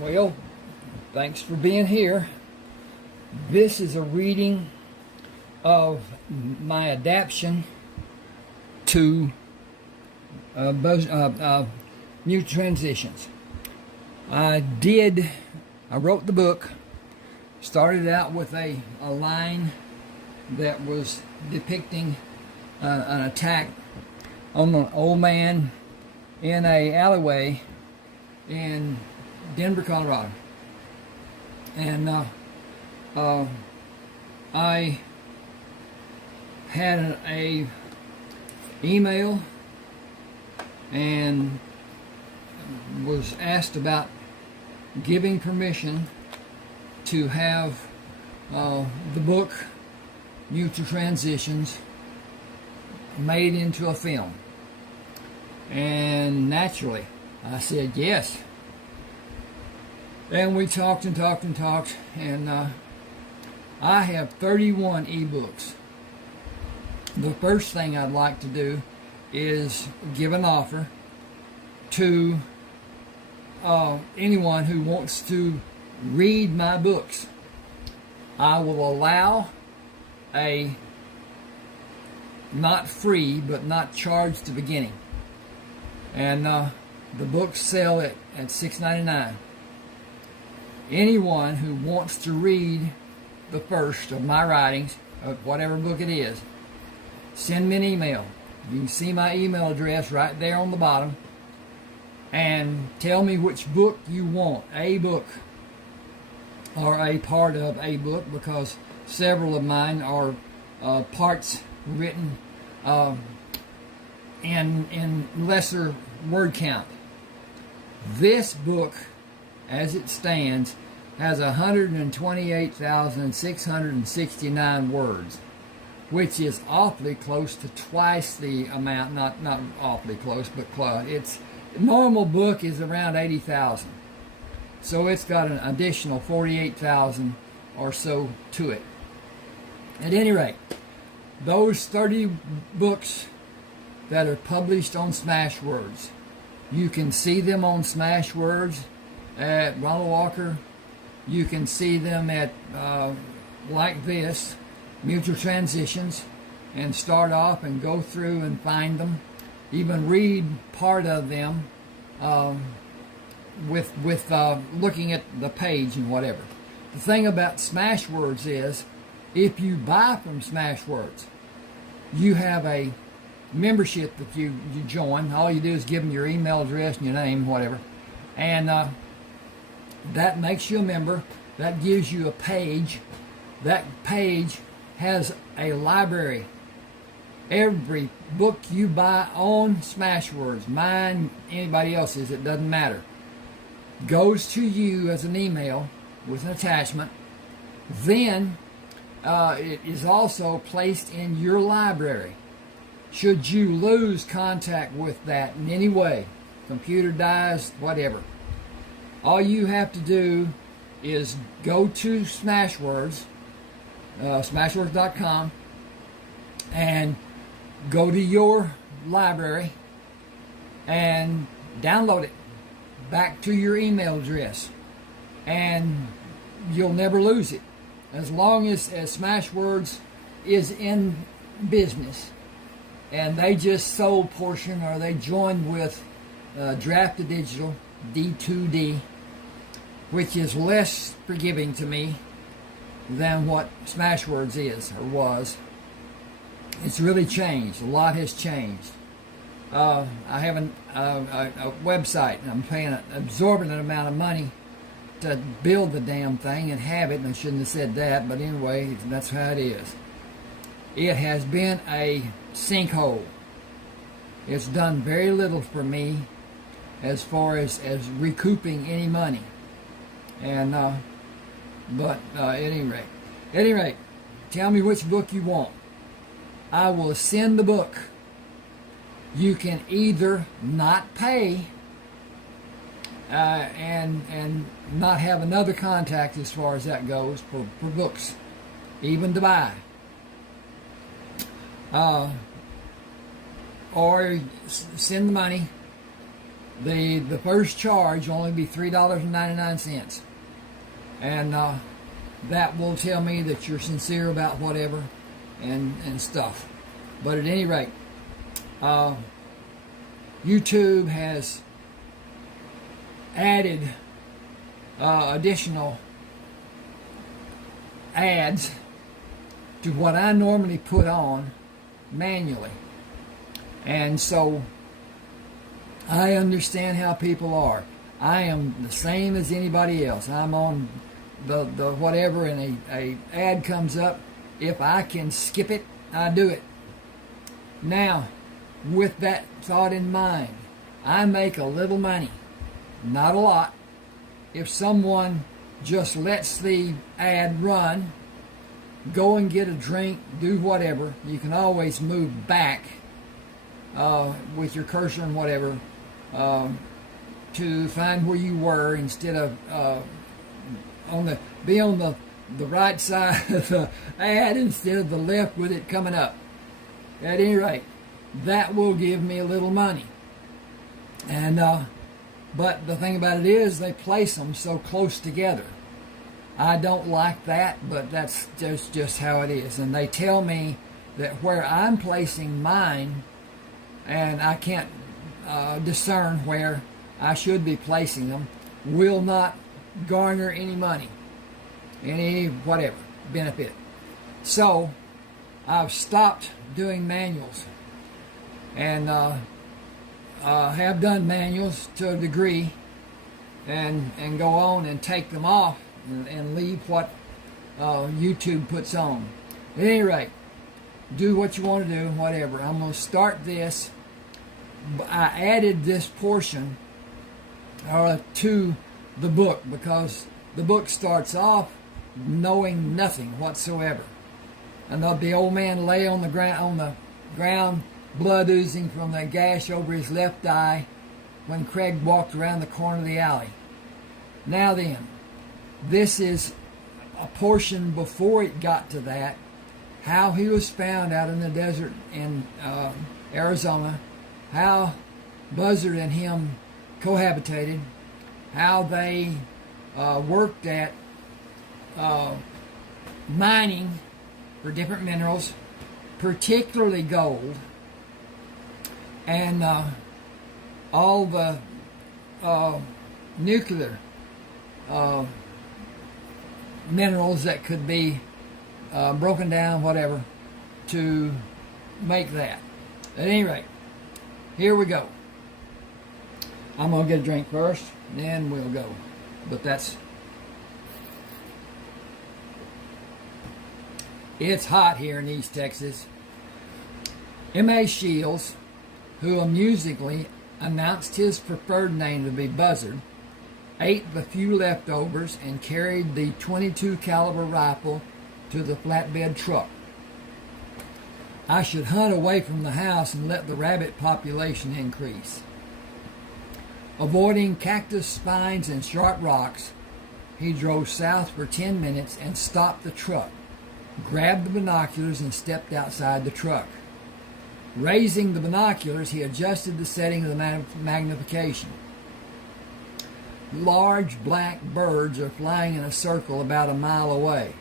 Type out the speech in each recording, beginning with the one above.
Well, thanks for being here. This is a reading of my adaption to new transitions. I wrote the book, started out with a line that was depicting an attack on an old man in a alleyway in Denver, Colorado. And I had a email and was asked about giving permission to have the book Mutual Transitions made into a film. And naturally, I said yes. And we talked and talked and talked, and I have 31 ebooks. The first thing I'd like to do is give an offer to anyone who wants to read my books. I will allow a not free but not charged to beginning, and the books sell at $6.99. Anyone who wants to read the first of my writings, of whatever book it is, send me an email. You can see my email address right there on the bottom, and tell me which book you want, a book or a part of a book, because several of mine are parts written in lesser word count. This book, as it stands, has 128,669 words, which is awfully close to twice the amount. Not awfully close, but close. Its normal book is around 80,000, so it's got an additional 48,000 or so to it. At any rate, those 30 books that are published on Smashwords, you can see them on Smashwords at Ronald Walker. You can see them at like this, Mutual Transitions, and start off and go through and find them, even read part of them with looking at the page and whatever. The thing about Smashwords is, if you buy from Smashwords, you have a membership that you join. All you do is give them your email address and your name, whatever, and that makes you a member. That gives you a page. That page has a library. Every book you buy on Smashwords, mine, anybody else's, it doesn't matter, goes to you as an email with an attachment. Then it is also placed in your library. Should you lose contact with that in any way, computer dies, whatever, all you have to do is go to Smashwords, smashwords.com, and go to your library and download it back to your email address, and you'll never lose it as long as Smashwords is in business. And they just sold portion, or they joined with Drafted Digital, D2D, which is less forgiving to me than what Smashwords is or was. It's really changed. A lot has changed. I have a website, and I'm paying an exorbitant amount of money to build the damn thing and have it, and I shouldn't have said that, but anyway, that's how it is. It has been a sinkhole. It's done very little for me as far as recouping any money. And but at any rate, tell me which book you want. I will send the book. You can either not pay and not have another contact as far as that goes for books, even to buy, or send the money the first charge will only be $3.99, and that will tell me that you're sincere about whatever and stuff. But at any rate, YouTube has added additional ads to what I normally put on manually. And so I understand how people are. I am the same as anybody else. I'm on the whatever, and a ad comes up. If I can skip it, I do it. Now, with that thought in mind, I make a little money, not a lot. If someone just lets the ad run, go and get a drink, do whatever, you can always move back with your cursor and whatever to find where you were, instead of be on the right side of the ad instead of the left with it coming up. At any rate, that will give me a little money. And but the thing about it is, they place them so close together. I don't like that, but that's just how it is. And they tell me that where I'm placing mine, and I can't discern where I should be placing them, will not garner any money, any whatever benefit. So I've stopped doing manuals, and have done manuals to a degree, and go on and take them off and leave what YouTube puts on. At any rate, do what you want to do, whatever. I'm going to start this. I added this portion to the book because the book starts off knowing nothing whatsoever. And the old man lay on the ground, blood oozing from the gash over his left eye when Craig walked around the corner of the alley. Now then, this is a portion before it got to that, how he was found out in the desert in Arizona, how Buzzard and him cohabitated, how they worked at mining for different minerals, particularly gold, and all the nuclear minerals that could be broken down, whatever, to make that. At any rate, here we go. I'm going to get a drink first, then we'll go. But it's hot here in East Texas. M.A. Shields, who amusingly announced his preferred name to be Buzzard, ate the few leftovers and carried the .22 caliber rifle to the flatbed truck. I should hunt away from the house and let the rabbit population increase. Avoiding cactus spines and sharp rocks, he drove south for 10 minutes and stopped the truck, grabbed the binoculars and stepped outside the truck. Raising the binoculars, he adjusted the setting of the magnification. Large black birds are flying in a circle about a mile away.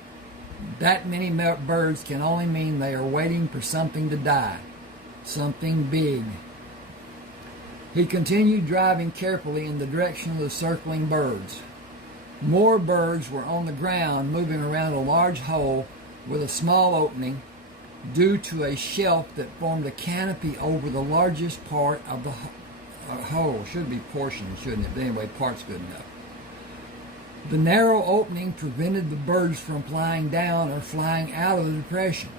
That many birds can only mean they are waiting for something to die, something big. He continued driving carefully in the direction of the circling birds. More birds were on the ground, moving around a large hole with a small opening due to a shelf that formed a canopy over the largest part of the hole. Should be portion, shouldn't it? But anyway, part's good enough. The narrow opening prevented the birds from flying down or flying out of the depression.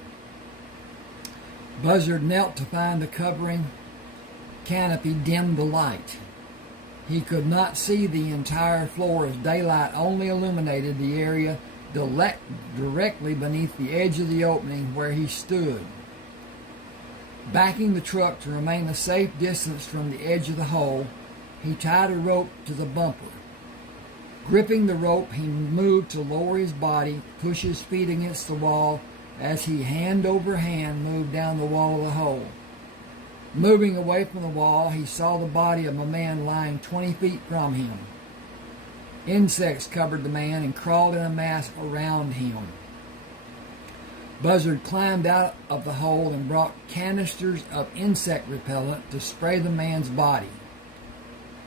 Buzzard knelt to find the covering canopy dimmed the light. He could not see the entire floor as daylight only illuminated the area directly beneath the edge of the opening where he stood. Backing the truck to remain a safe distance from the edge of the hole, he tied a rope to the bumper. Gripping the rope, he moved to lower his body, push his feet against the wall as he hand over hand moved down the wall of the hole. Moving away from the wall, he saw the body of a man lying 20 feet from him. Insects covered the man and crawled in a mass around him. Buzzard climbed out of the hole and brought canisters of insect repellent to spray the man's body.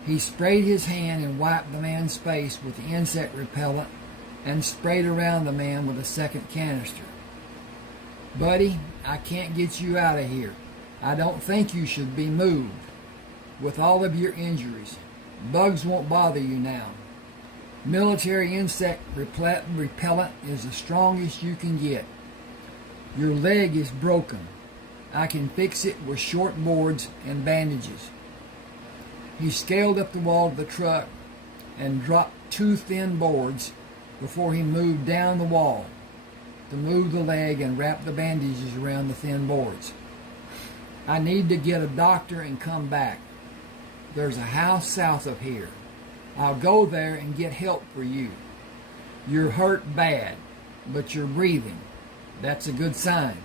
He sprayed his hand and wiped the man's face with the insect repellent and sprayed around the man with a second canister. "Buddy, I can't get you out of here. I don't think you should be moved. With all of your injuries, bugs won't bother you now. Military insect repellent is the strongest you can get. Your leg is broken. I can fix it with short boards and bandages." He scaled up the wall of the truck and dropped 2 thin boards before he moved down the wall to move the leg and wrap the bandages around the thin boards. "I need to get a doctor and come back. There's a house south of here. I'll go there and get help for you. You're hurt bad, but you're breathing. That's a good sign.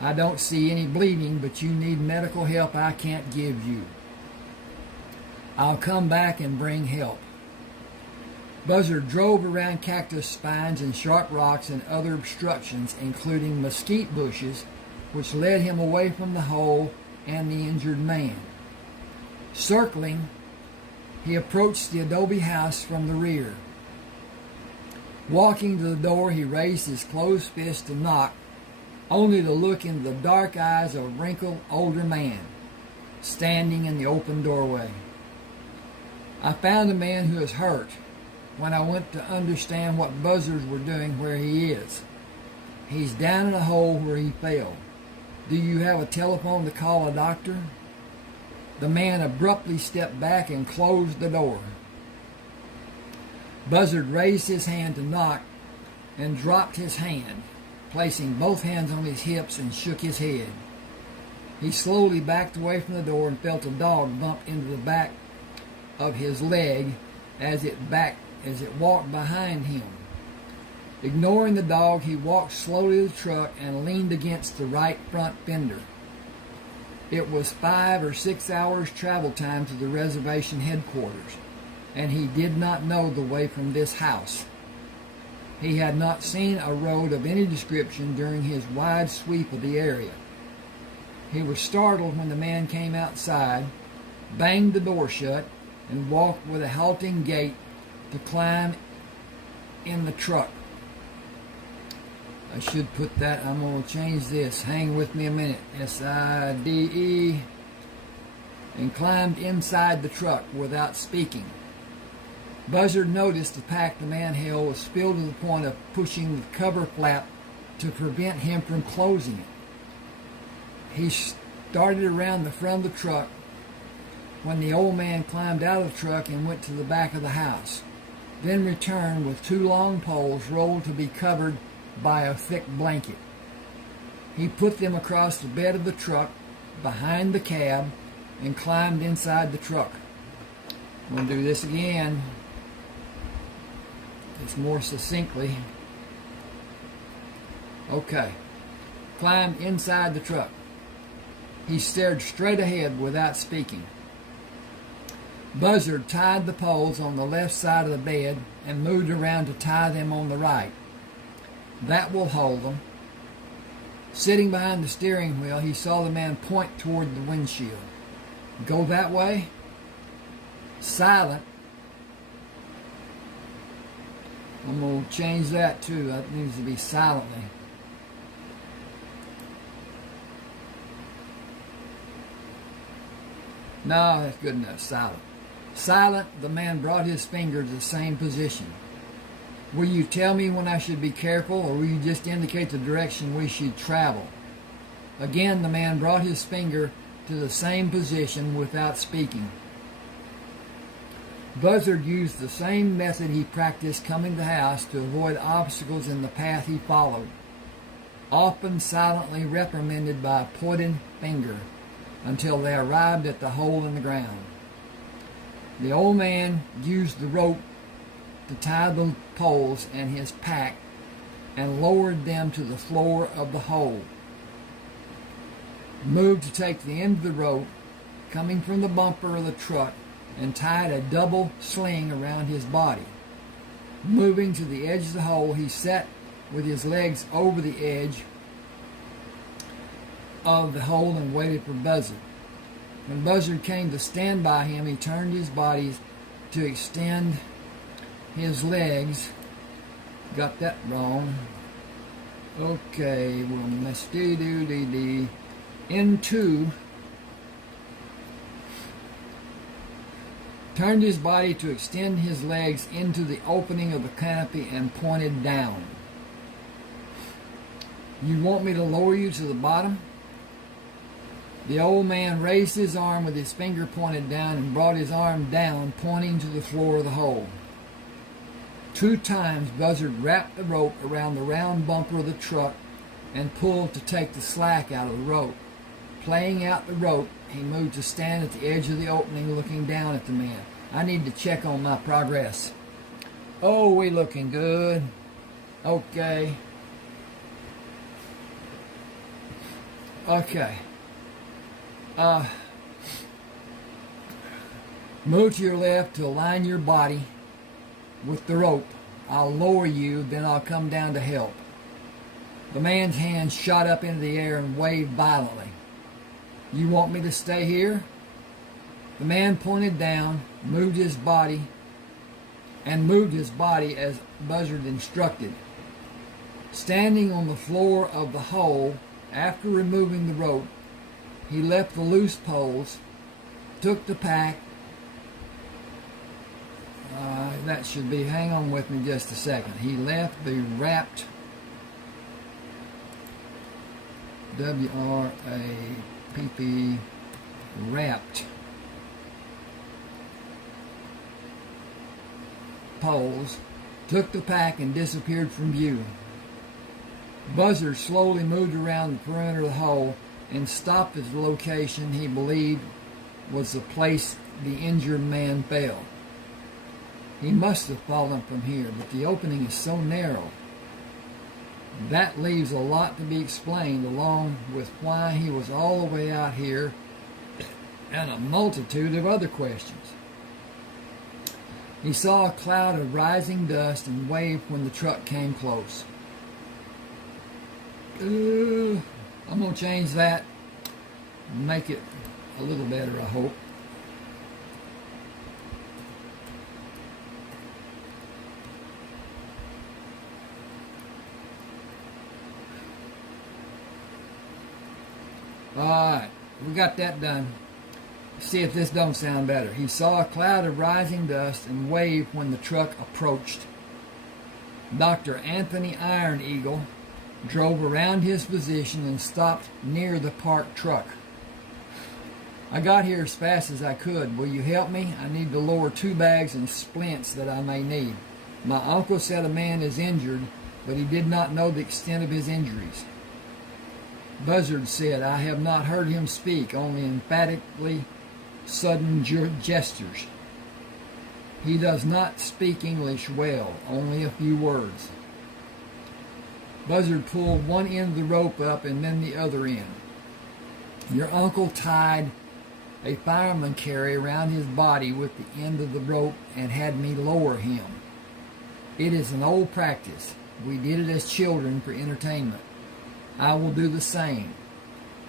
I don't see any bleeding, but you need medical help I can't give you. I'll come back and bring help." Buzzard drove around cactus spines and sharp rocks and other obstructions, including mesquite bushes, which led him away from the hole and the injured man. Circling, he approached the adobe house from the rear. Walking to the door, he raised his closed fist to knock, only to look into the dark eyes of a wrinkled older man standing in the open doorway. "I found a man who is hurt when I went to understand what buzzards were doing where he is. He's down in a hole where he fell. Do you have a telephone to call a doctor?" The man abruptly stepped back and closed the door. Buzzard raised his hand to knock and dropped his hand, placing both hands on his hips, and shook his head. He slowly backed away from the door and felt a dog bump into the back of his leg as it walked behind him. Ignoring the dog, he walked slowly to the truck and leaned against the right front fender. It was 5 or 6 hours travel time to the reservation headquarters, and he did not know the way from this house. He had not seen a road of any description during his wide sweep of the area. He was startled when the man came outside, banged the door shut, and walked with a halting gait to climb in the truck. I should put that, I'm going to change this. Hang with me a minute. SIDE. And climbed inside the truck without speaking. Buzzard noticed the pack the man held was filled to the point of pushing the cover flap to prevent him from closing it. He started around the front of the truck when the old man climbed out of the truck and went to the back of the house, then returned with 2 long poles rolled to be covered by a thick blanket. He put them across the bed of the truck behind the cab and climbed inside the truck. I'm going to do this again. It's more succinctly. Okay. Climbed inside the truck. He stared straight ahead without speaking. Buzzard tied the poles on the left side of the bed and moved around to tie them on the right. That will hold them. Sitting behind the steering wheel, he saw the man point toward the windshield. Go that way? Silent. I'm going to change that too. That needs to be silently. No, that's good enough. Silent. Silent, the man brought his finger to the same position. Will you tell me when I should be careful, or will you just indicate the direction we should travel? Again, the man brought his finger to the same position without speaking. Buzzard used the same method he practiced coming to the house to avoid obstacles in the path he followed, often silently reprimanded by a pointed finger until they arrived at the hole in the ground. The old man used the rope to tie the poles and his pack and lowered them to the floor of the hole. moved to take the end of the rope coming from the bumper of the truck and tied a double sling around his body. Moving to the edge of the hole, he sat with his legs over the edge of the hole and waited for Buzzard. When Buzzard came to stand by him, he turned his body to extend his legs. Got that wrong. Okay, well, let's turned his body to extend his legs into the opening of the canopy and pointed down. You want me to lower you to the bottom? The old man raised his arm with his finger pointed down and brought his arm down, pointing to the floor of the hole. 2 times Buzzard wrapped the rope around the round bumper of the truck and pulled to take the slack out of the rope. Playing out the rope, he moved to stand at the edge of the opening looking down at the man. I need to check on my progress. Oh, we looking good. Okay. Move to your left to align your body with the rope. I'll lower you, then I'll come down to help. The man's hand shot up into the air and waved violently. You want me to stay here? The man pointed down, moved his body as Buzzard instructed. Standing on the floor of the hole, after removing the rope, he left the loose poles, took the pack. That should be, hang on with me just a second. He left the wrapped, W-R-A-P-P, wrapped poles, took the pack and disappeared from view. Buzzard slowly moved around the perimeter of the hole and stopped at the location he believed was the place the injured man fell. He must have fallen from here, but the opening is so narrow. That leaves a lot to be explained, along with why he was all the way out here and a multitude of other questions. He saw a cloud of rising dust and waved when the truck came close. I'm going to change that and make it a little better, I hope. Alright, we got that done. See if this don't sound better. He saw a cloud of rising dust and waved when the truck approached. Dr. Anthony Iron Eagle drove around his position and stopped near the parked truck. I got here as fast as I could. Will you help me? I need to lower 2 bags and splints that I may need. My uncle said a man is injured, but he did not know the extent of his injuries. Buzzard said, I have not heard him speak, only emphatically sudden gestures. He does not speak English well, only a few words. Buzzard pulled one end of the rope up and then the other end. Your uncle tied a fireman carry around his body with the end of the rope and had me lower him. It is an old practice. We did it as children for entertainment. I will do the same.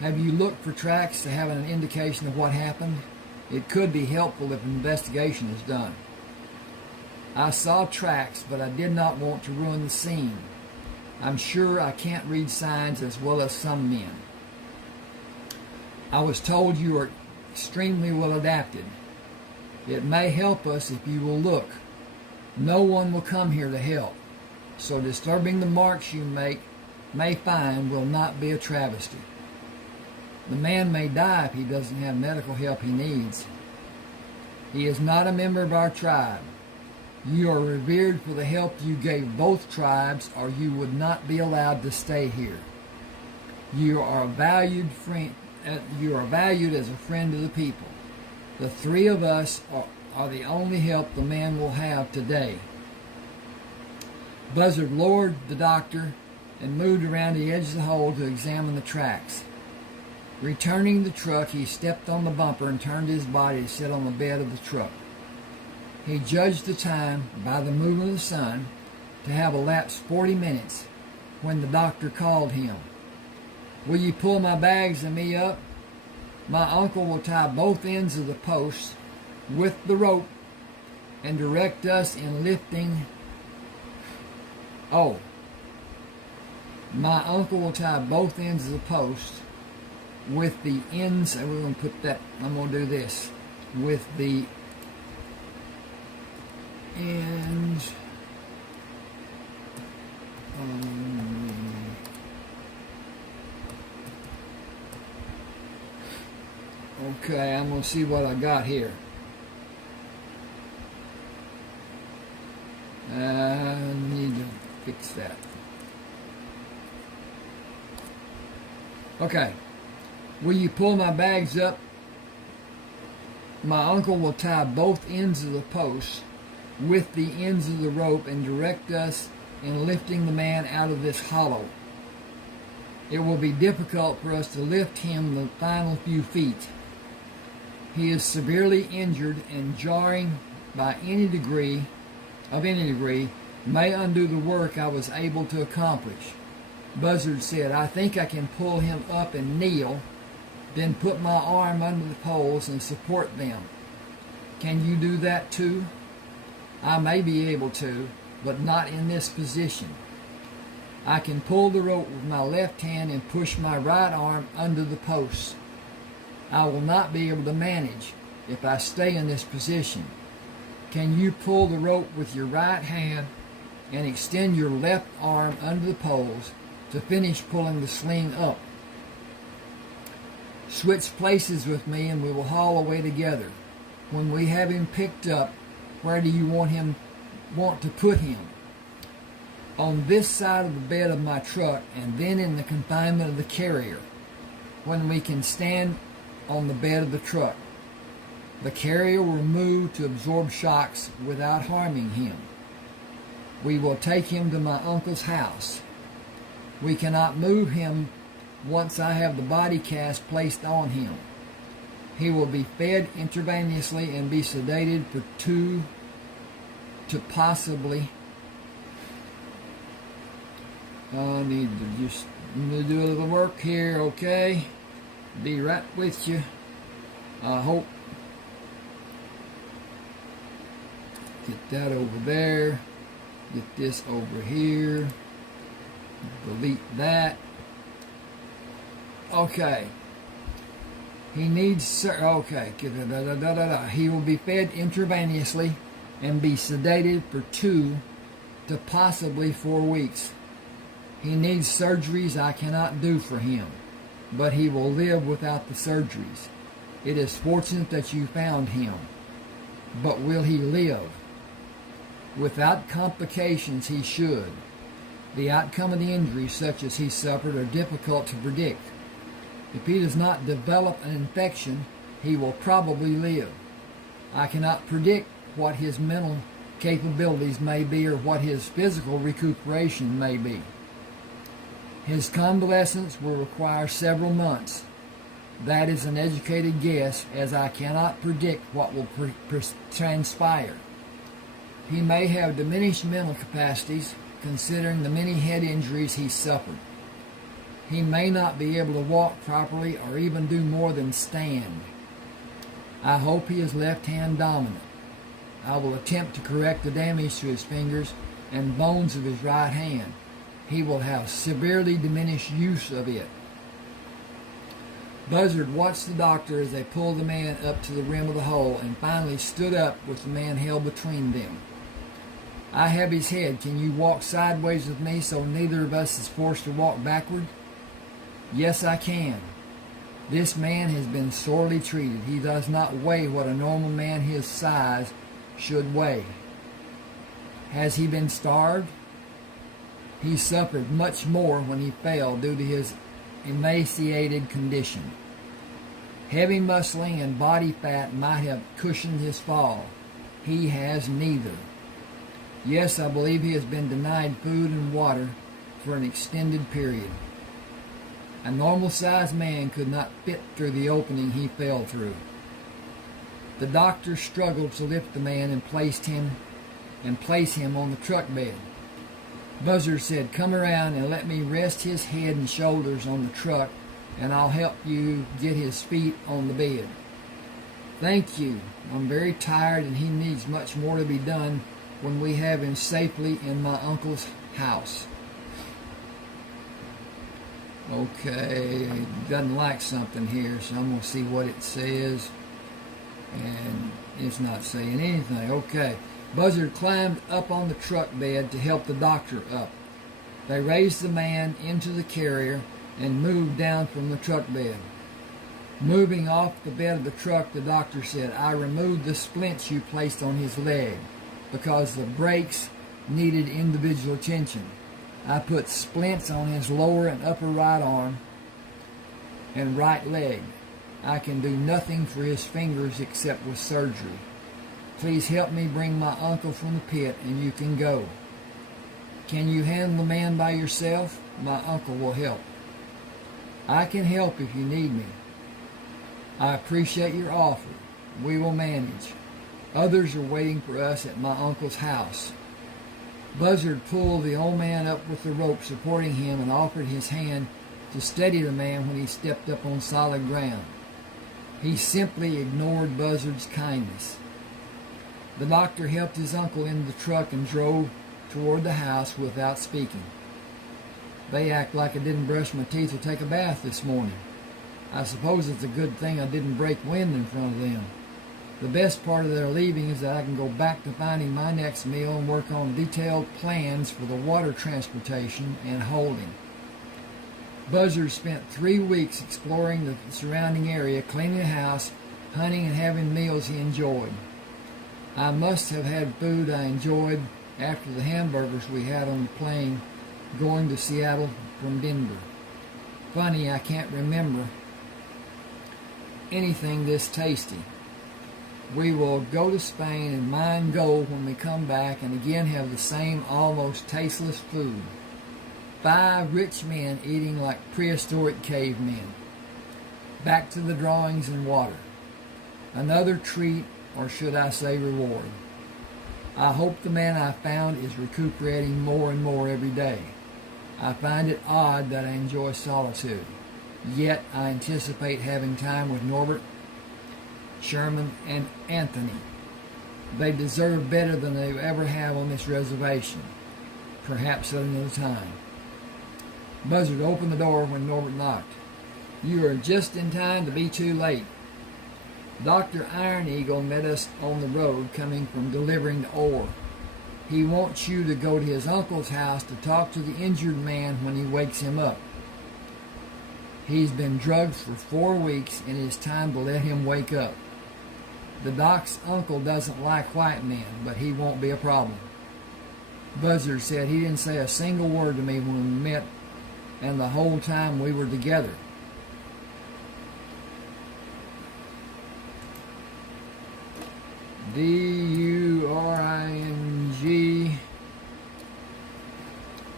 Have you looked for tracks to have an indication of what happened? It could be helpful if an investigation is done. I saw tracks, but I did not want to ruin the scene. I'm sure I can't read signs as well as some men. I was told you are extremely well adapted. It may help us if you will look. No one will come here to help, so disturbing the marks you may find will not be a travesty. The man may die if he doesn't have medical help he needs. He is not a member of our tribe. You are revered for the help you gave both tribes, or you would not be allowed to stay here. You are valued as a friend of the people. The 3 of us are the only help the man will have today. Buzzard lowered the doctor and moved around the edge of the hole to examine the tracks. Returning the truck, he stepped on the bumper and turned his body to sit on the bed of the truck. He judged the time by the movement of the sun to have elapsed 40 minutes when the doctor called him. "Will you pull my bags and me up? My uncle will tie both ends of the posts with the rope and direct us in lifting." Oh. My uncle will tie both ends of the post with the ends, and we're going to put that, I'm going to do this, with the ends, okay, I'm going to see what I got here. I need to fix that. Okay. "Will you pull my bags up? My uncle will tie both ends of the posts with the ends of the rope and direct us in lifting the man out of this hollow. It will be difficult for us to lift him the final few feet. He is severely injured, and jarring by any degree may undo the work I was able to accomplish." Buzzard said, "I think I can pull him up and kneel, then put my arm under the poles and support them. Can you do that too?" "I may be able to, but not in this position. I can pull the rope with my left hand and push my right arm under the posts. I will not be able to manage if I stay in this position. Can you pull the rope with your right hand and extend your left arm under the poles to finish pulling the sling up? Switch places with me and we will haul away together. When we have him picked up, where do you want to put him?" "On this side of the bed of my truck, and then in the confinement of the carrier, when we can stand on the bed of the truck. The carrier will move to absorb shocks without harming him. We will take him to my uncle's house. We cannot move him once I have the body cast placed on him. He will be fed intravenously and be sedated for 2 to possibly..." I need to just do a little work here, okay? Be right with you. I hope. Get that over there. Get this over here. Delete that. Okay. He needs... Okay. He will be fed intravenously and be sedated for 2 to possibly 4 weeks. He needs surgeries I cannot do for him, but he will live without the surgeries. It is fortunate that you found him, but will he live? Without complications, he should. The outcome of the injuries such as he suffered are difficult to predict. If he does not develop an infection, he will probably live. I cannot predict what his mental capabilities may be or what his physical recuperation may be. His convalescence will require several months. That is an educated guess, as I cannot predict what will transpire. He may have diminished mental capacities, considering the many head injuries he suffered. He may not be able to walk properly or even do more than stand. I hope he is left-hand dominant. I will attempt to correct the damage to his fingers and bones of his right hand. He will have severely diminished use of it. Buzzard watched the doctor as they pulled the man up to the rim of the hole and finally stood up with the man held between them. I have his head. Can you walk sideways with me so neither of us is forced to walk backward? Yes, I can. This man has been sorely treated. He does not weigh what a normal man his size should weigh. Has he been starved? He suffered much more when he fell due to his emaciated condition. Heavy muscling and body fat might have cushioned his fall. He has neither. Yes, I believe he has been denied food and water for an extended period. A normal-sized man could not fit through the opening he fell through. The doctor struggled to lift the man and place him on the truck bed. Buzzard said, "Come around and let me rest his head and shoulders on the truck, and I'll help you get his feet on the bed." "Thank you. I'm very tired, and he needs much more to be done when we have him safely in my uncle's house." Okay, it doesn't like something here, so I'm going to see what it says. And it's not saying anything. Okay. Buzzard climbed up on the truck bed to help the doctor up. They raised the man into the carrier and moved down from the truck bed. Moving off the bed of the truck, the doctor said, "I removed the splints you placed on his leg because the breaks needed individual attention. I put splints on his lower and upper right arm and right leg. I can do nothing for his fingers except with surgery. Please help me bring my uncle from the pit and you can go. Can you handle the man by yourself? My uncle will help." "I can help if you need me." "I appreciate your offer. We will manage. Others are waiting for us at my uncle's house." Buzzard pulled the old man up with the rope supporting him and offered his hand to steady the man when he stepped up on solid ground. He simply ignored Buzzard's kindness. The doctor helped his uncle into the truck and drove toward the house without speaking. "They act like I didn't brush my teeth or take a bath this morning. I suppose it's a good thing I didn't break wind in front of them. The best part of their leaving is that I can go back to finding my next meal and work on detailed plans for the water transportation and holding." Buzzard spent 3 weeks exploring the surrounding area, cleaning the house, hunting, and having meals he enjoyed. "I must have had food I enjoyed after the hamburgers we had on the plane going to Seattle from Denver. Funny, I can't remember anything this tasty. We will go to Spain and mine gold when we come back and again have the same almost tasteless food. 5 rich men eating like prehistoric cavemen. Back to the drawings and water. Another treat, or should I say reward. I hope the man I found is recuperating more and more every day. I find it odd that I enjoy solitude. Yet I anticipate having time with Norbert, Sherman, and Anthony. They deserve better than they ever have on this reservation. Perhaps at another time." Buzzard opened the door when Norbert knocked. "You are just in time to be too late. Dr. Iron Eagle met us on the road coming from delivering the ore. He wants you to go to his uncle's house to talk to the injured man when he wakes him up. He's been drugged for 4 weeks and it is time to let him wake up. The doc's uncle doesn't like white men, but he won't be a problem." Buzzard said he didn't say a single word to me when we met and the whole time we were together. D-U-R-I-N-G.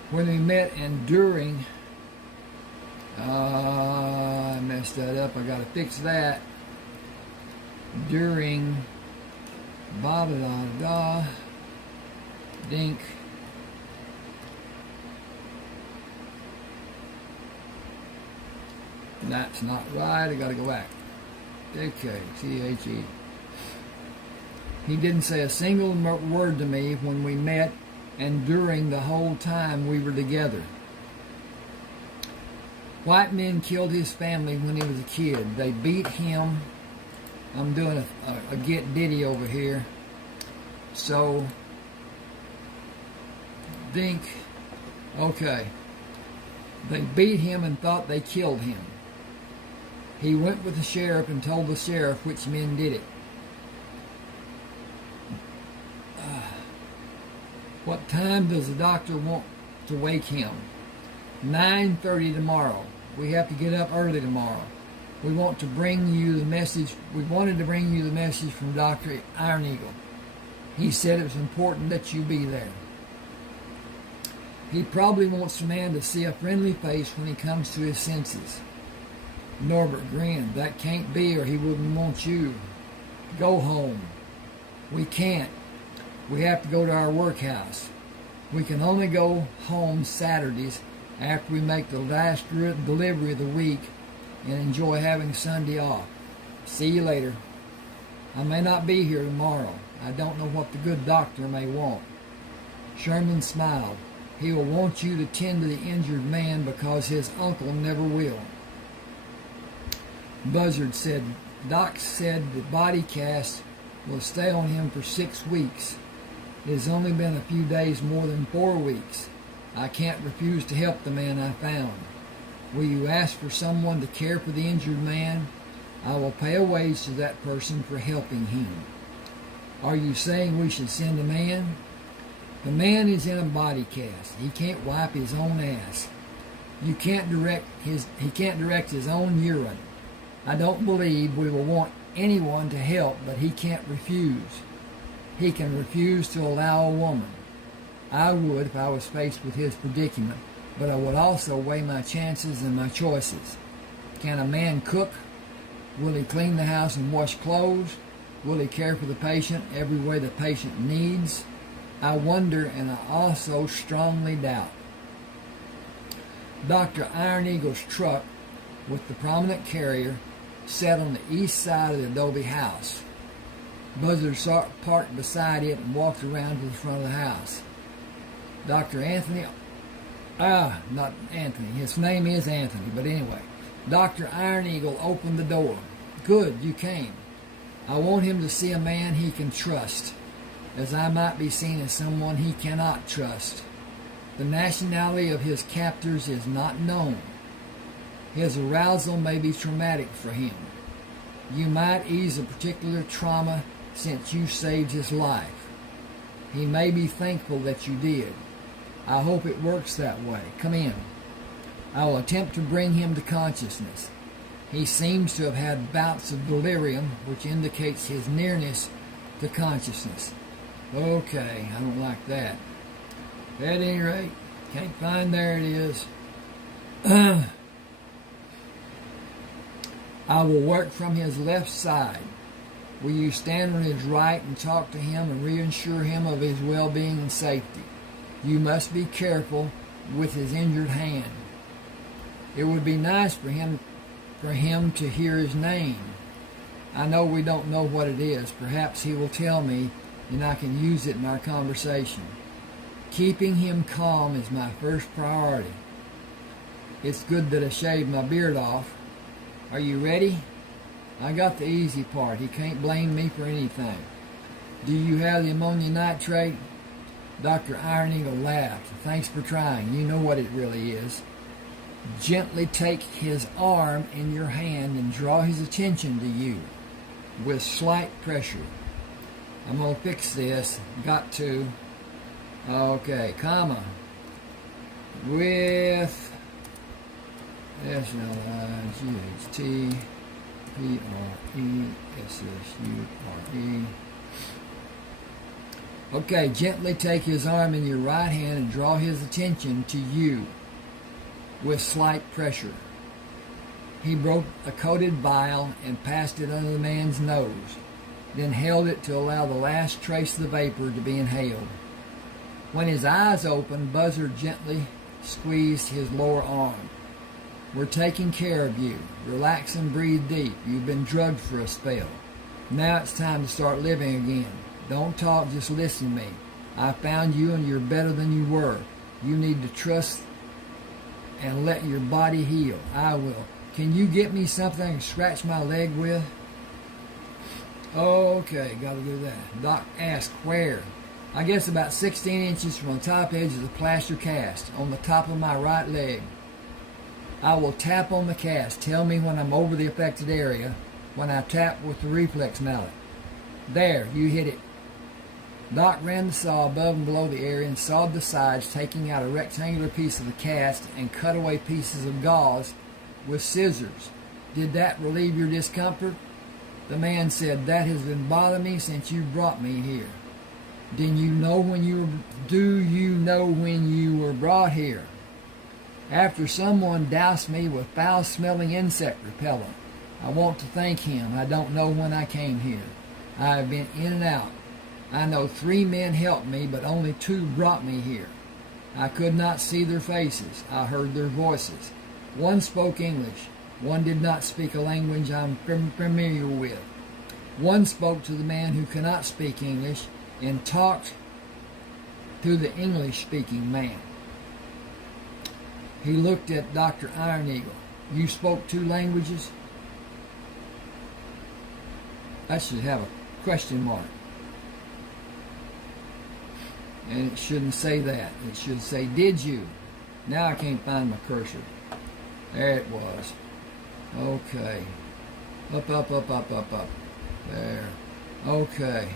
When we met and during, I messed that up, I gotta fix that. During, ba-da-da-da, dink. That's not right, I gotta go back. Okay, T-H-E. He didn't say a single word to me when we met and during the whole time we were together. White men killed his family when he was a kid. They beat him. I'm doing a get ditty over here. So, dink. Okay. They beat him and thought they killed him. He went with the sheriff and told the sheriff which men did it. What time does the doctor want to wake him? 9:30 tomorrow. We have to get up early tomorrow. We wanted to bring you the message from Dr. Iron Eagle. He said it was important that you be there. He probably wants the man to see a friendly face when he comes to his senses. Norbert grinned. That can't be, or he wouldn't want you. Go home. We can't. We have to go to our workhouse. We can only go home Saturdays after we make the last delivery of the week and enjoy having Sunday off. See you later. I may not be here tomorrow. I don't know what the good doctor may want. Sherman smiled. He will want you to tend to the injured man because his uncle never will. Buzzard said, Doc said the body cast will stay on him for 6 weeks. It has only been a few days more than 4 weeks. I can't refuse to help the man I found. Will you ask for someone to care for the injured man? I will pay a wage to that person for helping him. Are you saying we should send a man? The man is in a body cast. He can't wipe his own ass. He can't direct his own urine. I don't believe we will want anyone to help, but he can't refuse. He can refuse to allow a woman. I would if I was faced with his predicament, but I would also weigh my chances and my choices. Can a man cook? Will he clean the house and wash clothes? Will he care for the patient every way the patient needs? I wonder, and I also strongly doubt. Dr. Iron Eagle's truck with the prominent carrier sat on the east side of the adobe house. Buzzard parked beside it and walked around to the front of the house. Not Anthony, his name is Anthony, but anyway. Dr. Iron Eagle opened the door. Good, you came. I want him to see a man he can trust, as I might be seen as someone he cannot trust. The nationality of his captors is not known. His arousal may be traumatic for him. You might ease a particular trauma since you saved his life. He may be thankful that you did. I hope it works that way. Come in. I will attempt to bring him to consciousness. He seems to have had bouts of delirium, which indicates his nearness to consciousness. Okay, I don't like that. At any rate, can't find, there it is. I will work from his left side. Will you stand on his right and talk to him and reassure him of his well-being and safety? You must be careful with his injured hand. It would be nice for him to hear his name. I know we don't know what it is. Perhaps he will tell me and I can use it in our conversation. Keeping him calm is my first priority. It's good that I shaved my beard off. Are you ready? I got the easy part. He can't blame me for anything. Do you have the ammonia nitrate? Dr. Iron Eagle laughed. Thanks for trying. You know what it really is. Gently take his arm in your hand and draw his attention to you with slight pressure. I'm going to fix this. Got to. Okay, comma. With SLIGHTPRESSURE. Okay, gently take his arm in your right hand and draw his attention to you with slight pressure. He broke a coated vial and passed it under the man's nose, then held it to allow the last trace of the vapor to be inhaled. When his eyes opened, Buzzard gently squeezed his lower arm. We're taking care of you. Relax and breathe deep. You've been drugged for a spell. Now it's time to start living again. Don't talk, just listen to me. I found you and you're better than you were. You need to trust and let your body heal. I will. Can you get me something I can scratch my leg with? Okay, gotta do that. Doc asked, where? I guess about 16 inches from the top edge of the plaster cast, on the top of my right leg. I will tap on the cast. Tell me when I'm over the affected area, when I tap with the reflex mallet. There, you hit it. Doc ran the saw above and below the area and sawed the sides, taking out a rectangular piece of the cast and cut away pieces of gauze with scissors. Did that relieve your discomfort? The man said, that has been bothering me since you brought me here. Do you know when you were brought here? After someone doused me with foul-smelling insect repellent. I want to thank him. I don't know when I came here. I have been in and out. I know 3 men helped me, but only 2 brought me here. I could not see their faces. I heard their voices. One spoke English. One did not speak a language I'm familiar with. One spoke to the man who cannot speak English and talked to the English-speaking man. He looked at Dr. Iron Eagle. You spoke 2 languages? That should have a question mark. And it shouldn't say that. It should say, did you? Now I can't find my cursor. There it was. Okay. Up, up, up, up, up, up. There. Okay.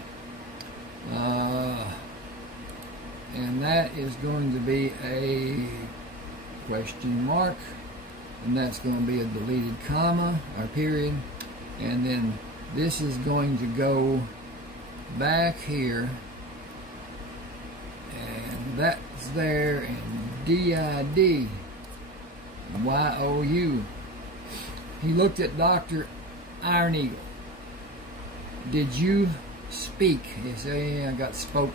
And that is going to be a question mark. And that's going to be a deleted comma or period. And then this is going to go back here. And that's there. And D-I-D. Y-O-U. He looked at Dr. Iron Eagle. Did you speak? He said, yeah, I got spoke.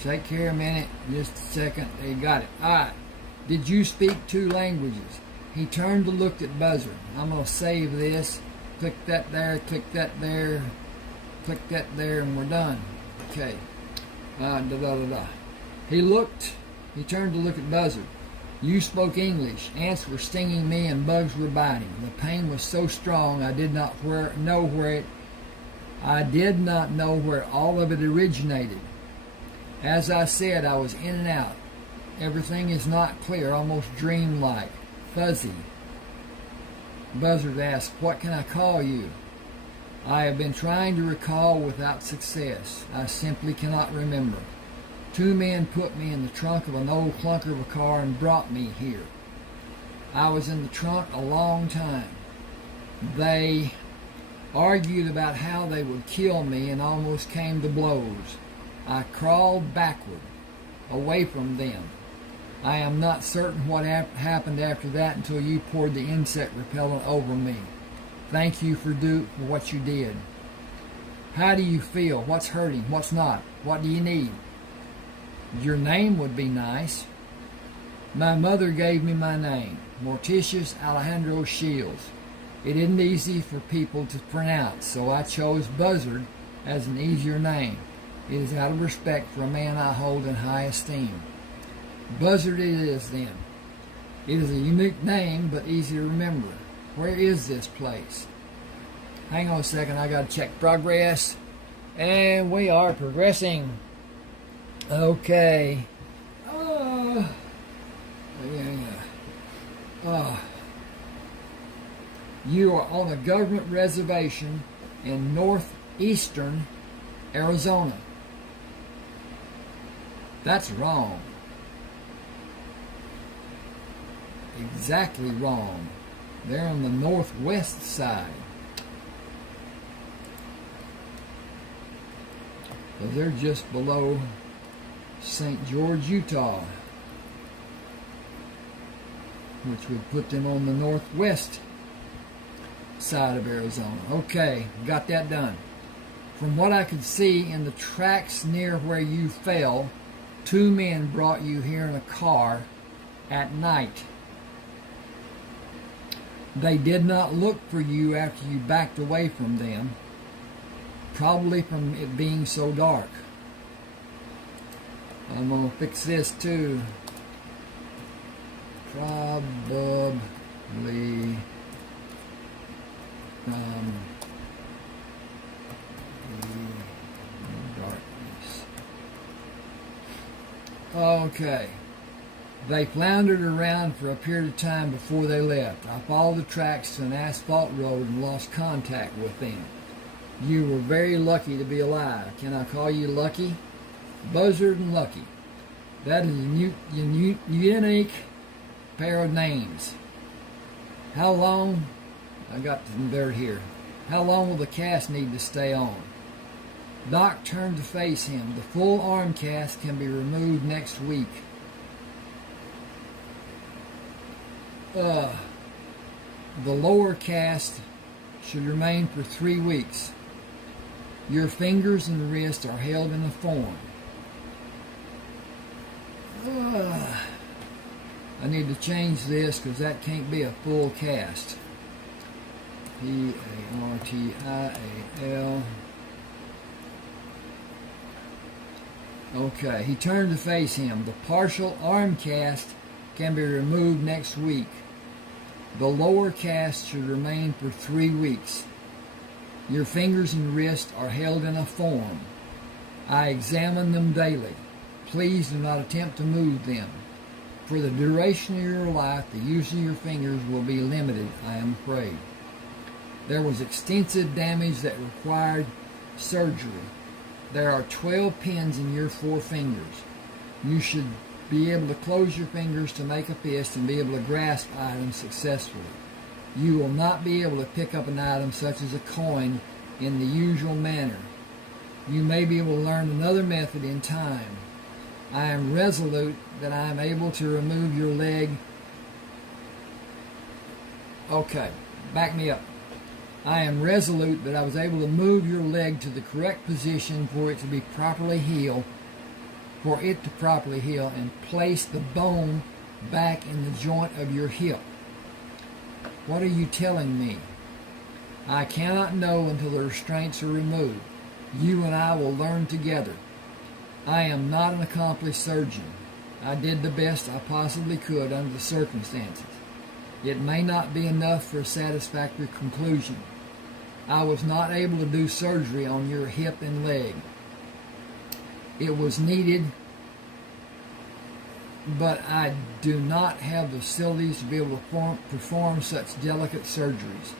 Take care a minute, just a second. They got it. Alright. Did you speak 2 languages? He turned to look at Buzzard. I'm going to save this. Click that there, click that there, click that there, and we're done. Okay. He turned to look at Buzzard. You spoke English. Ants were stinging me and bugs were biting. The pain was so strong I did not know where all of it originated. As I said, I was in and out. Everything is not clear, almost dreamlike, fuzzy. Buzzard asked, what can I call you? I have been trying to recall without success. I simply cannot remember. 2 men put me in the trunk of an old clunker of a car and brought me here. I was in the trunk a long time. They argued about how they would kill me and almost came to blows. I crawled backward, away from them. I am not certain what happened after that until you poured the insect repellent over me. Thank you for what you did. How do you feel? What's hurting? What's not? What do you need? Your name would be nice. My mother gave me my name, Morticius Alejandro Shields. It isn't easy for people to pronounce, so I chose Buzzard as an easier name. It is out of respect for a man I hold in high esteem. Buzzard it is then. It is a unique name, but easy to remember. Where is this place? Hang on a second, I gotta check progress. And we are progressing. Okay. You are on a government reservation in northeastern Arizona. That's wrong. Exactly wrong. They're on the northwest side. So they're just below St. George, Utah, which would put them on the northwest side of Arizona. Okay, got that done. From what I could see in the tracks near where you fell, 2 men brought you here in a car at night. They did not look for you after you backed away from them, probably from it being so dark. I'm going to fix this too. Probably from the darkness. Okay. They floundered around for a period of time before they left. I followed the tracks to an asphalt road and lost contact with them. You were very lucky to be alive. Can I call you Lucky? Buzzard and Lucky. That is a unique pair of names. How long, I got the dirt here, how long will the cast need to stay on? Doc turned to face him. The full arm cast can be removed next week. The lower cast should remain for 3 weeks. Your fingers and wrist are held in a form. I need to change this because that can't be a full cast. P-A-R-T-I-A-L. Okay, he turned to face him. The partial arm cast can be removed next week. The lower cast should remain for 3 weeks. Your fingers and wrists are held in a form. I examine them daily. Please do not attempt to move them. For the duration of your life, the use of your fingers will be limited, I am afraid. There was extensive damage that required surgery. There are 12 pins in your 4 fingers. You should be able to close your fingers to make a fist and be able to grasp items successfully. You will not be able to pick up an item such as a coin in the usual manner. You may be able to learn another method in time. I am resolute that I am able to remove your leg. Okay, back me up. I am resolute that I was able to move your leg to the correct position for it to properly heal and place the bone back in the joint of your hip. What are you telling me? I cannot know until the restraints are removed. You and I will learn together. I am not an accomplished surgeon. I did the best I possibly could under the circumstances. It may not be enough for a satisfactory conclusion. I was not able to do surgery on your hip and leg. It was needed, but I do not have the facilities to be able to perform such delicate surgeries.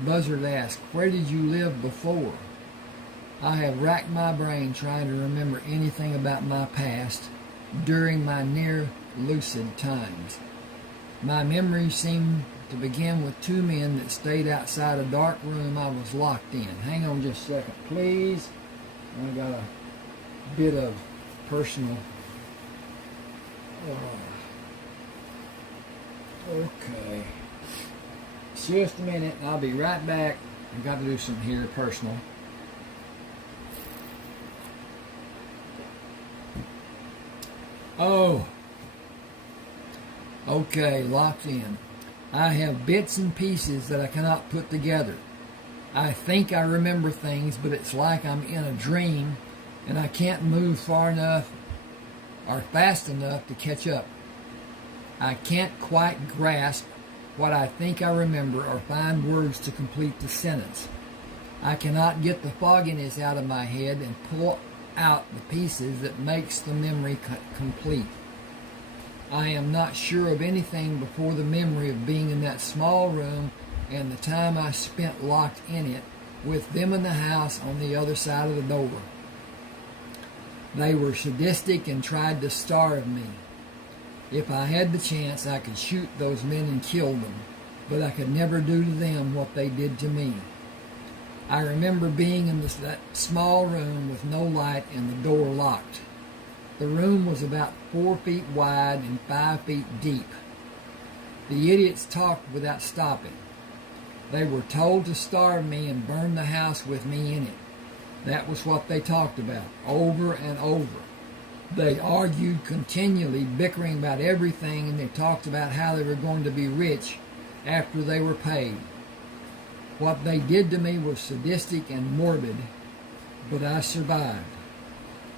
Buzzard asked, where did you live before? I have racked my brain trying to remember anything about my past during my near lucid times. My memories seem to begin with 2 men that stayed outside a dark room I was locked in. Hang on just a second, please. I got a bit of personal. Okay. Just a minute, I'll be right back. I've got to do something here personal. Oh. Okay, locked in. I have bits and pieces that I cannot put together. I think I remember things, but it's like I'm in a dream and I can't move far enough or fast enough to catch up. I can't quite grasp what I think I remember or find words to complete the sentence. I cannot get the fogginess out of my head and pull out the pieces that makes the memory complete. I am not sure of anything before the memory of being in that small room and the time I spent locked in it with them in the house on the other side of the door. They were sadistic and tried to starve me. If I had the chance, I could shoot those men and kill them, but I could never do to them what they did to me. I remember being in that small room with no light and the door locked. The room was about 4 feet wide and 5 feet deep. The idiots talked without stopping. They were told to starve me and burn the house with me in it. That was what they talked about, over and over. They argued continually, bickering about everything, and they talked about how they were going to be rich after they were paid. What they did to me was sadistic and morbid, but I survived.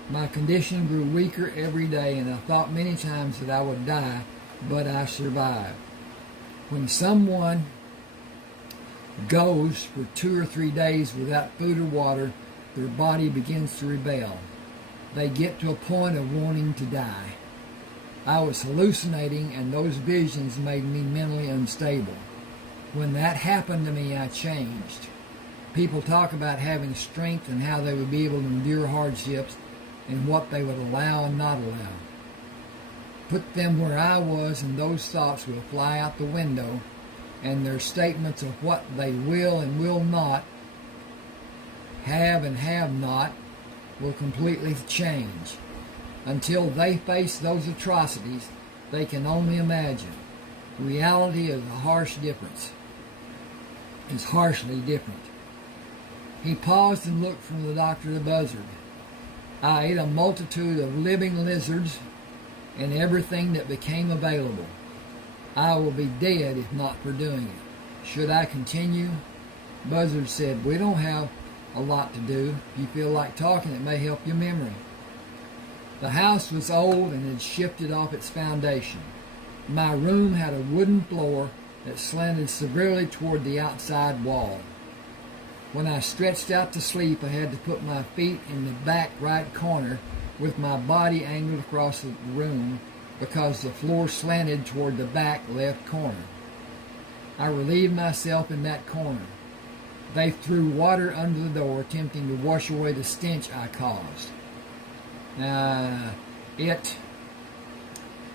My condition grew weaker every day, and I thought many times that I would die, but I survived. When someone goes for 2 or 3 days without food or water, their body begins to rebel. They get to a point of wanting to die. I was hallucinating, and those visions made me mentally unstable. When that happened to me, I changed. People talk about having strength and how they would be able to endure hardships and what they would allow and not allow. Put them where I was, and those thoughts will fly out the window, and their statements of what they will and will not, have and have not, will completely change. Until they face those atrocities, they can only imagine. Reality is a harshly different. He paused and looked from the doctor to Buzzard. I ate a multitude of living lizards and everything that became available. I will be dead if not for doing it. Should I continue? Buzzard said, we don't have a lot to do. If you feel like talking, it may help your memory. The house was old and had shifted off its foundation. My room had a wooden floor that slanted severely toward the outside wall. When I stretched out to sleep, I had to put my feet in the back right corner with my body angled across the room because the floor slanted toward the back left corner. I relieved myself in that corner. They threw water under the door, attempting to wash away the stench I caused. It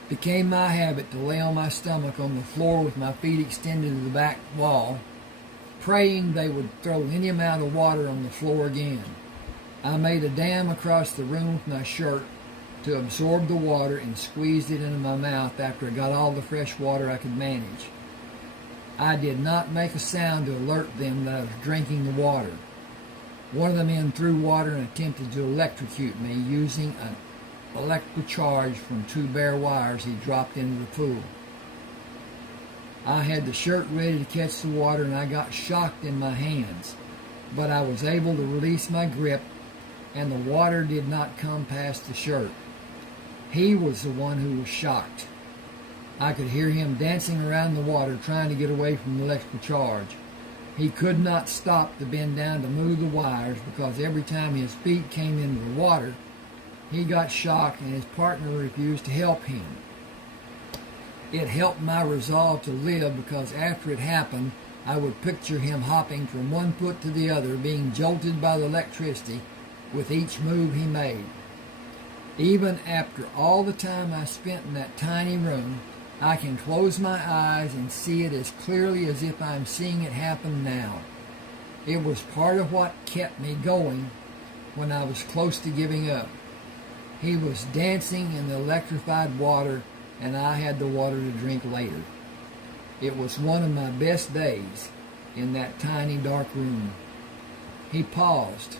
became my habit to lay on my stomach on the floor with my feet extended to the back wall, praying they would throw any amount of water on the floor again. I made a dam across the room with my shirt to absorb the water and squeezed it into my mouth after I got all the fresh water I could manage. I did not make a sound to alert them that I was drinking the water. One of the men threw water and attempted to electrocute me using an electrical charge from 2 bare wires he dropped into the pool. I had the shirt ready to catch the water and I got shocked in my hands, but I was able to release my grip and the water did not come past the shirt. He was the one who was shocked. I could hear him dancing around the water trying to get away from the electrical charge. He could not stop to bend down to move the wires because every time his feet came into the water, he got shocked and his partner refused to help him. It helped my resolve to live because after it happened, I would picture him hopping from one foot to the other, being jolted by the electricity with each move he made. Even after all the time I spent in that tiny room, I can close my eyes and see it as clearly as if I'm seeing it happen now. It was part of what kept me going when I was close to giving up. He was dancing in the electrified water, and I had the water to drink later. It was one of my best days in that tiny dark room. He paused.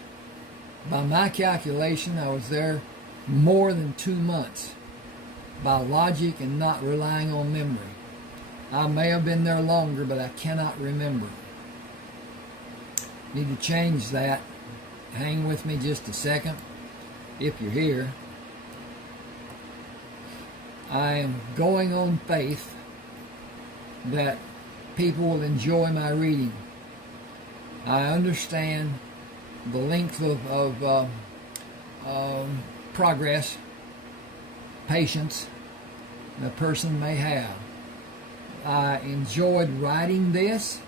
By my calculation, I was there more than 2 months. By logic and not relying on memory. I may have been there longer, but I cannot remember. Need to change that. Hang with me just a second, if you're here. I am going on faith that people will enjoy my reading. I understand the length of progress, patience the person may have. I enjoyed writing this.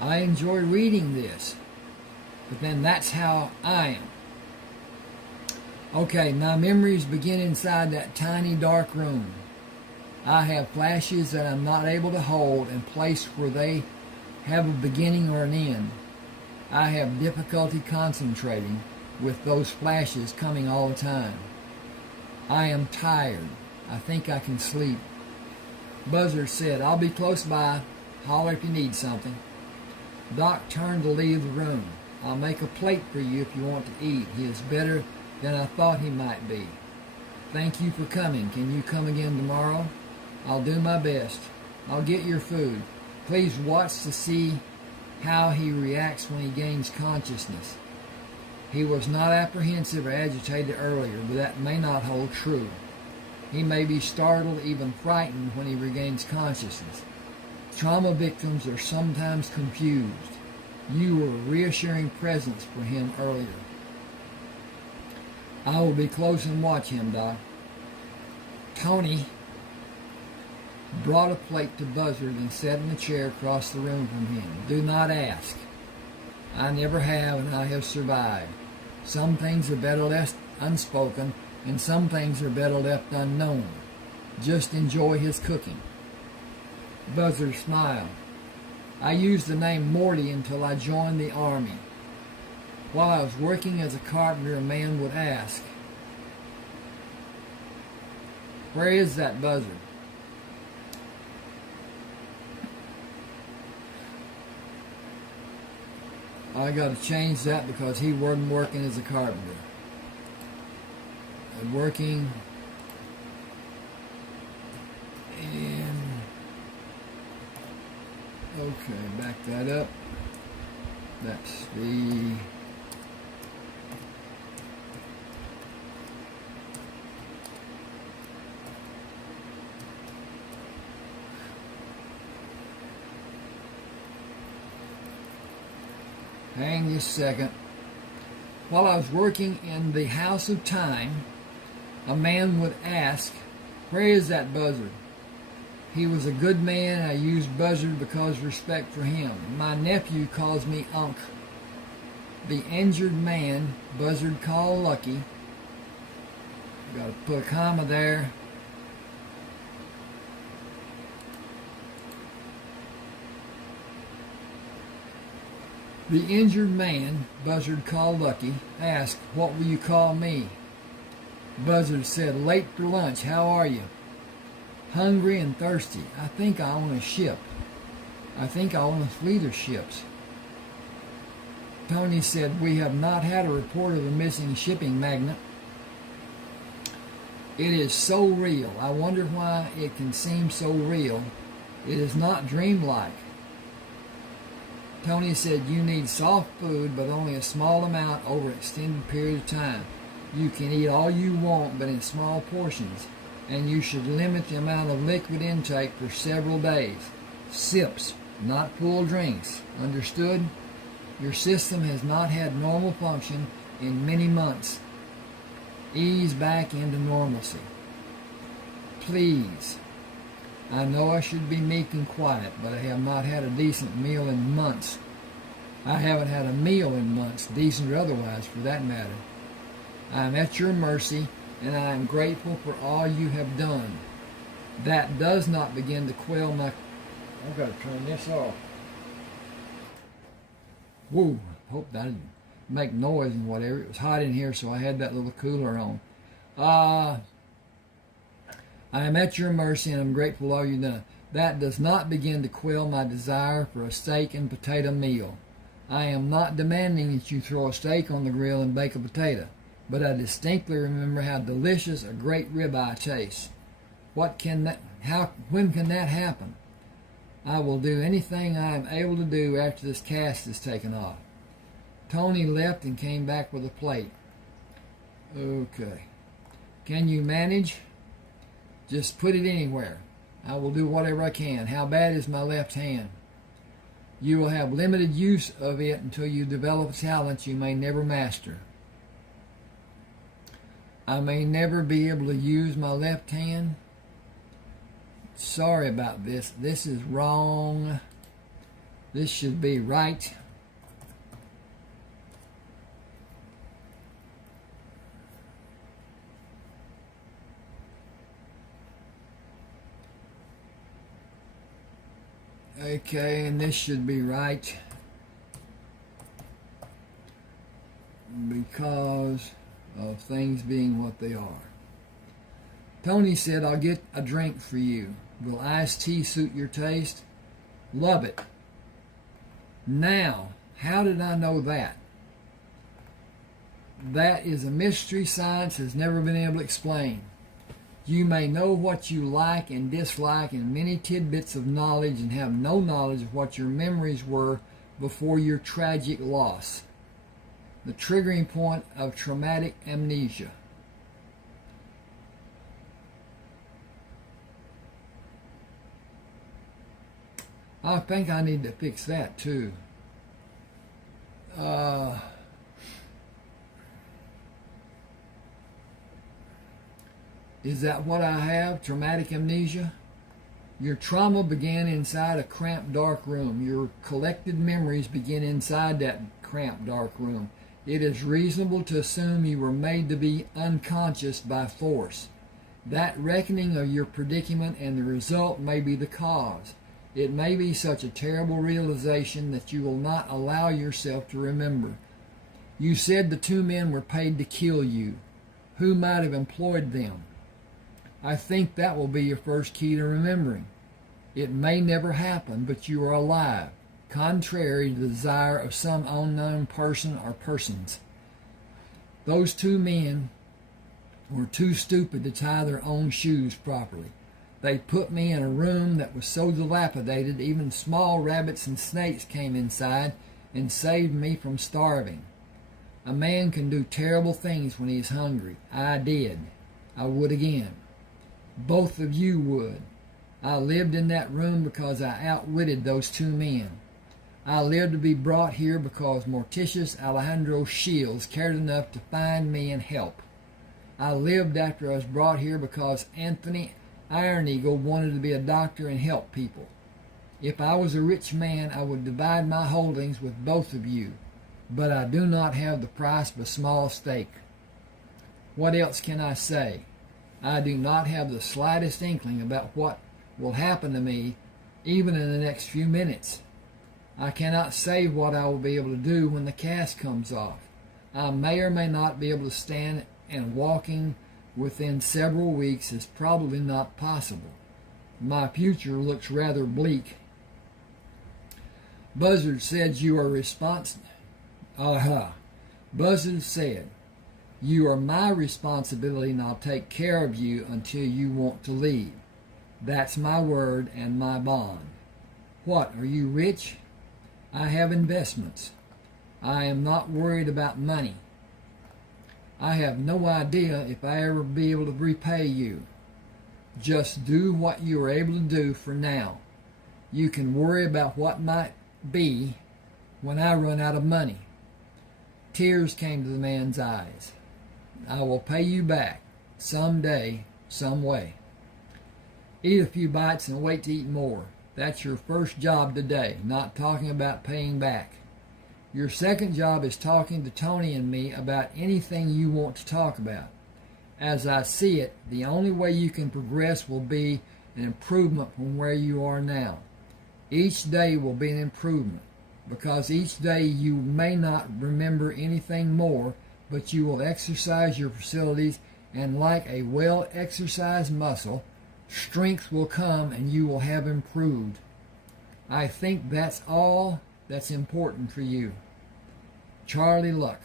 I enjoy reading this. But then that's how I am. Okay, my memories begin inside that tiny dark room. I have flashes that I'm not able to hold and place where they have a beginning or an end. I have difficulty concentrating with those flashes coming all the time. I am tired. I think I can sleep. Buzzard said, I'll be close by. Holler if you need something. Doc turned to leave the room. I'll make a plate for you if you want to eat. He is better than I thought he might be. Thank you for coming. Can you come again tomorrow? I'll do my best. I'll get your food. Please watch to see how he reacts when he gains consciousness. He was not apprehensive or agitated earlier, but that may not hold true. He may be startled, even frightened, when he regains consciousness. Trauma victims are sometimes confused. You were a reassuring presence for him earlier. I will be close and watch him, Doc. Tony brought a plate to Buzzard and sat in a chair across the room from him. Do not ask. I never have, and I have survived. Some things are better left unspoken, and some things are better left unknown. Just enjoy his cooking. Buzzard smiled. I used the name Morty until I joined the Army. While I was working as a carpenter, a man would ask, "Where is that buzzard?" I got to change that because he wasn't working as a carpenter. Working and okay, back that up. That's the hang this second. While I was working in the House of Time, a man would ask, "Where is that buzzard?" He was a good man. I used buzzard because of respect for him. My nephew calls me Unc. The injured man, buzzard called Lucky. Got to put a comma there. The injured man, buzzard called Lucky, asked, "What will you call me?" Buzzard said, "Late for lunch. How are you?" "Hungry and thirsty. I think I own a ship. I think I own a fleet of ships." Tony said, "We have not had a report of a missing shipping magnate. It is so real. I wonder why it can seem so real. It is not dreamlike." Tony said, "You need soft food, but only a small amount over an extended period of time. You can eat all you want, but in small portions, and you should limit the amount of liquid intake for several days. Sips, not full drinks. Understood? Your system has not had normal function in many months. Ease back into normalcy. Please. I know I should be meek and quiet, but I have not had a decent meal in months. I haven't had a meal in months, decent or otherwise, for that matter. I am at your mercy, and I am grateful for all you have done. That does not begin to quell my..." I've got to turn this off. Whoa, hope that didn't make noise and whatever. It was hot in here, so I had that little cooler on. I am at your mercy, and I'm grateful for all you've done. That does not begin to quell my desire for a steak and potato meal. I am not demanding that you throw a steak on the grill and bake a potato, but I distinctly remember how delicious a great ribeye tastes. When can that happen? I will do anything I am able to do after this cast is taken off. Tony left and came back with a plate. Okay. Can you manage? Just put it anywhere. I will do whatever I can. How bad is my left hand? You will have limited use of it until you develop a talent you may never master. I may never be able to use my left hand. Sorry about this. This is wrong. This should be right. Okay, and this should be right because of things being what they are. Tony said, "I'll get a drink for you. Will iced tea suit your taste?" Love it. Now, how did I know that? That is a mystery science has never been able to explain. You may know what you like and dislike in many tidbits of knowledge and have no knowledge of what your memories were before your tragic loss. The triggering point of traumatic amnesia. I think I need to fix that too. Is that what I have? Traumatic amnesia? Your trauma began inside a cramped, dark room. Your collected memories begin inside that cramped, dark room. It is reasonable to assume you were made to be unconscious by force. That reckoning of your predicament and the result may be the cause. It may be such a terrible realization that you will not allow yourself to remember. You said the 2 men were paid to kill you. Who might have employed them? I think that will be your first key to remembering. It may never happen, but you are alive, contrary to the desire of some unknown person or persons. Those 2 men were too stupid to tie their own shoes properly. They put me in a room that was so dilapidated even small rabbits and snakes came inside and saved me from starving. A man can do terrible things when he is hungry. I did. I would again. Both of you would. I lived in that room because I outwitted those 2 men. I lived to be brought here because Morticius Alejandro Shields cared enough to find me and help. I lived after I was brought here because Anthony Iron Eagle wanted to be a doctor and help people. If I was a rich man, I would divide my holdings with both of you, but I do not have the price of a small stake. What else can I say? I do not have the slightest inkling about what will happen to me even in the next few minutes. I cannot say what I will be able to do when the cast comes off. I may or may not be able to stand, and walking within several weeks is probably not possible. My future looks rather bleak. Buzzard said you are responsible. Buzzard said, you are my responsibility and I'll take care of you until you want to leave. That's my word and my bond. What, are you rich? I have investments. I am not worried about money. I have no idea if I ever be able to repay you. Just do what you are able to do for now. You can worry about what might be when I run out of money. Tears came to the man's eyes. I will pay you back someday, some way. Eat a few bites and wait to eat more. That's your first job today, not talking about paying back. Your second job is talking to Tony and me about anything you want to talk about. As I see it, the only way you can progress will be an improvement from where you are now. Each day will be an improvement, because each day you may not remember anything more, but you will exercise your facilities, and like a well-exercised muscle, strength will come and you will have improved. I think that's all that's important for you. Charlie Luck.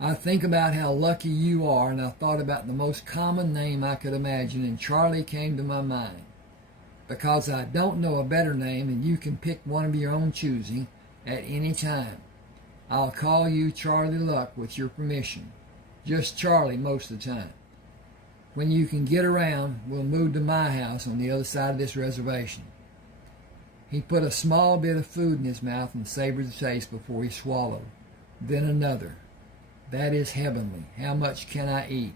I think about how lucky you are, and I thought about the most common name I could imagine, and Charlie came to my mind. Because I don't know a better name, and you can pick one of your own choosing at any time. I'll call you Charlie Luck with your permission. Just Charlie most of the time. When you can get around, we'll move to my house on the other side of this reservation. He put a small bit of food in his mouth and savored the taste before he swallowed. Then another. That is heavenly. How much can I eat?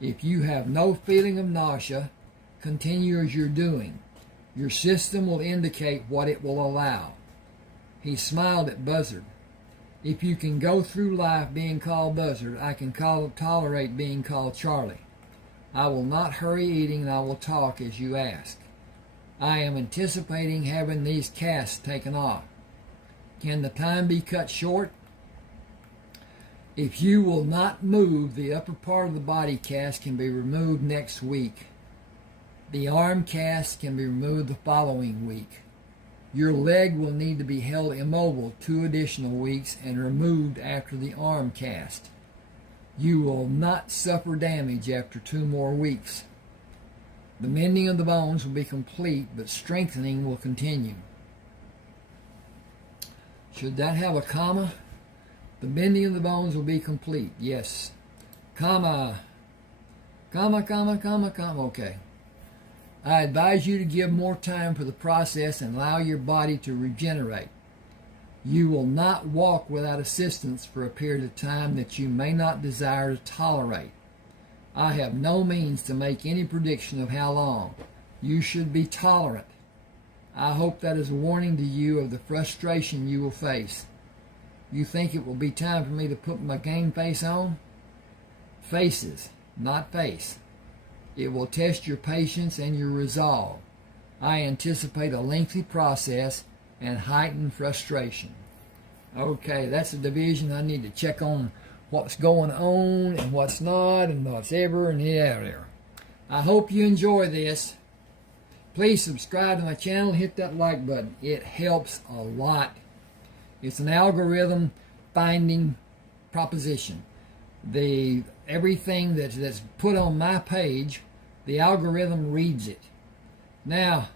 If you have no feeling of nausea, continue as you're doing. Your system will indicate what it will allow. He smiled at Buzzard. If you can go through life being called Buzzard, I can tolerate being called Charlie. I will not hurry eating, and I will talk as you ask. I am anticipating having these casts taken off. Can the time be cut short? If you will not move, the upper part of the body cast can be removed next week. The arm cast can be removed the following week. Your leg will need to be held immobile 2 additional weeks and removed after the arm cast. You will not suffer damage after 2 more weeks. The mending of the bones will be complete, but strengthening will continue. Should that have a comma? The bending of the bones will be complete. Yes. Comma. Comma, comma, comma, comma. Okay. I advise you to give more time for the process and allow your body to regenerate. You will not walk without assistance for a period of time that you may not desire to tolerate. I have no means to make any prediction of how long. You should be tolerant. I hope that is a warning to you of the frustration you will face. You think it will be time for me to put my game face on? Faces, not face. It will test your patience and your resolve. I anticipate a lengthy process and heightened frustration. Okay, that's a division. I need to check on what's going on and what's not and what's ever and there. I hope you enjoy this. Please subscribe to my channel and hit that like button. It helps a lot. It's an algorithm finding proposition. Everything that's put on my page, the algorithm reads it. Now,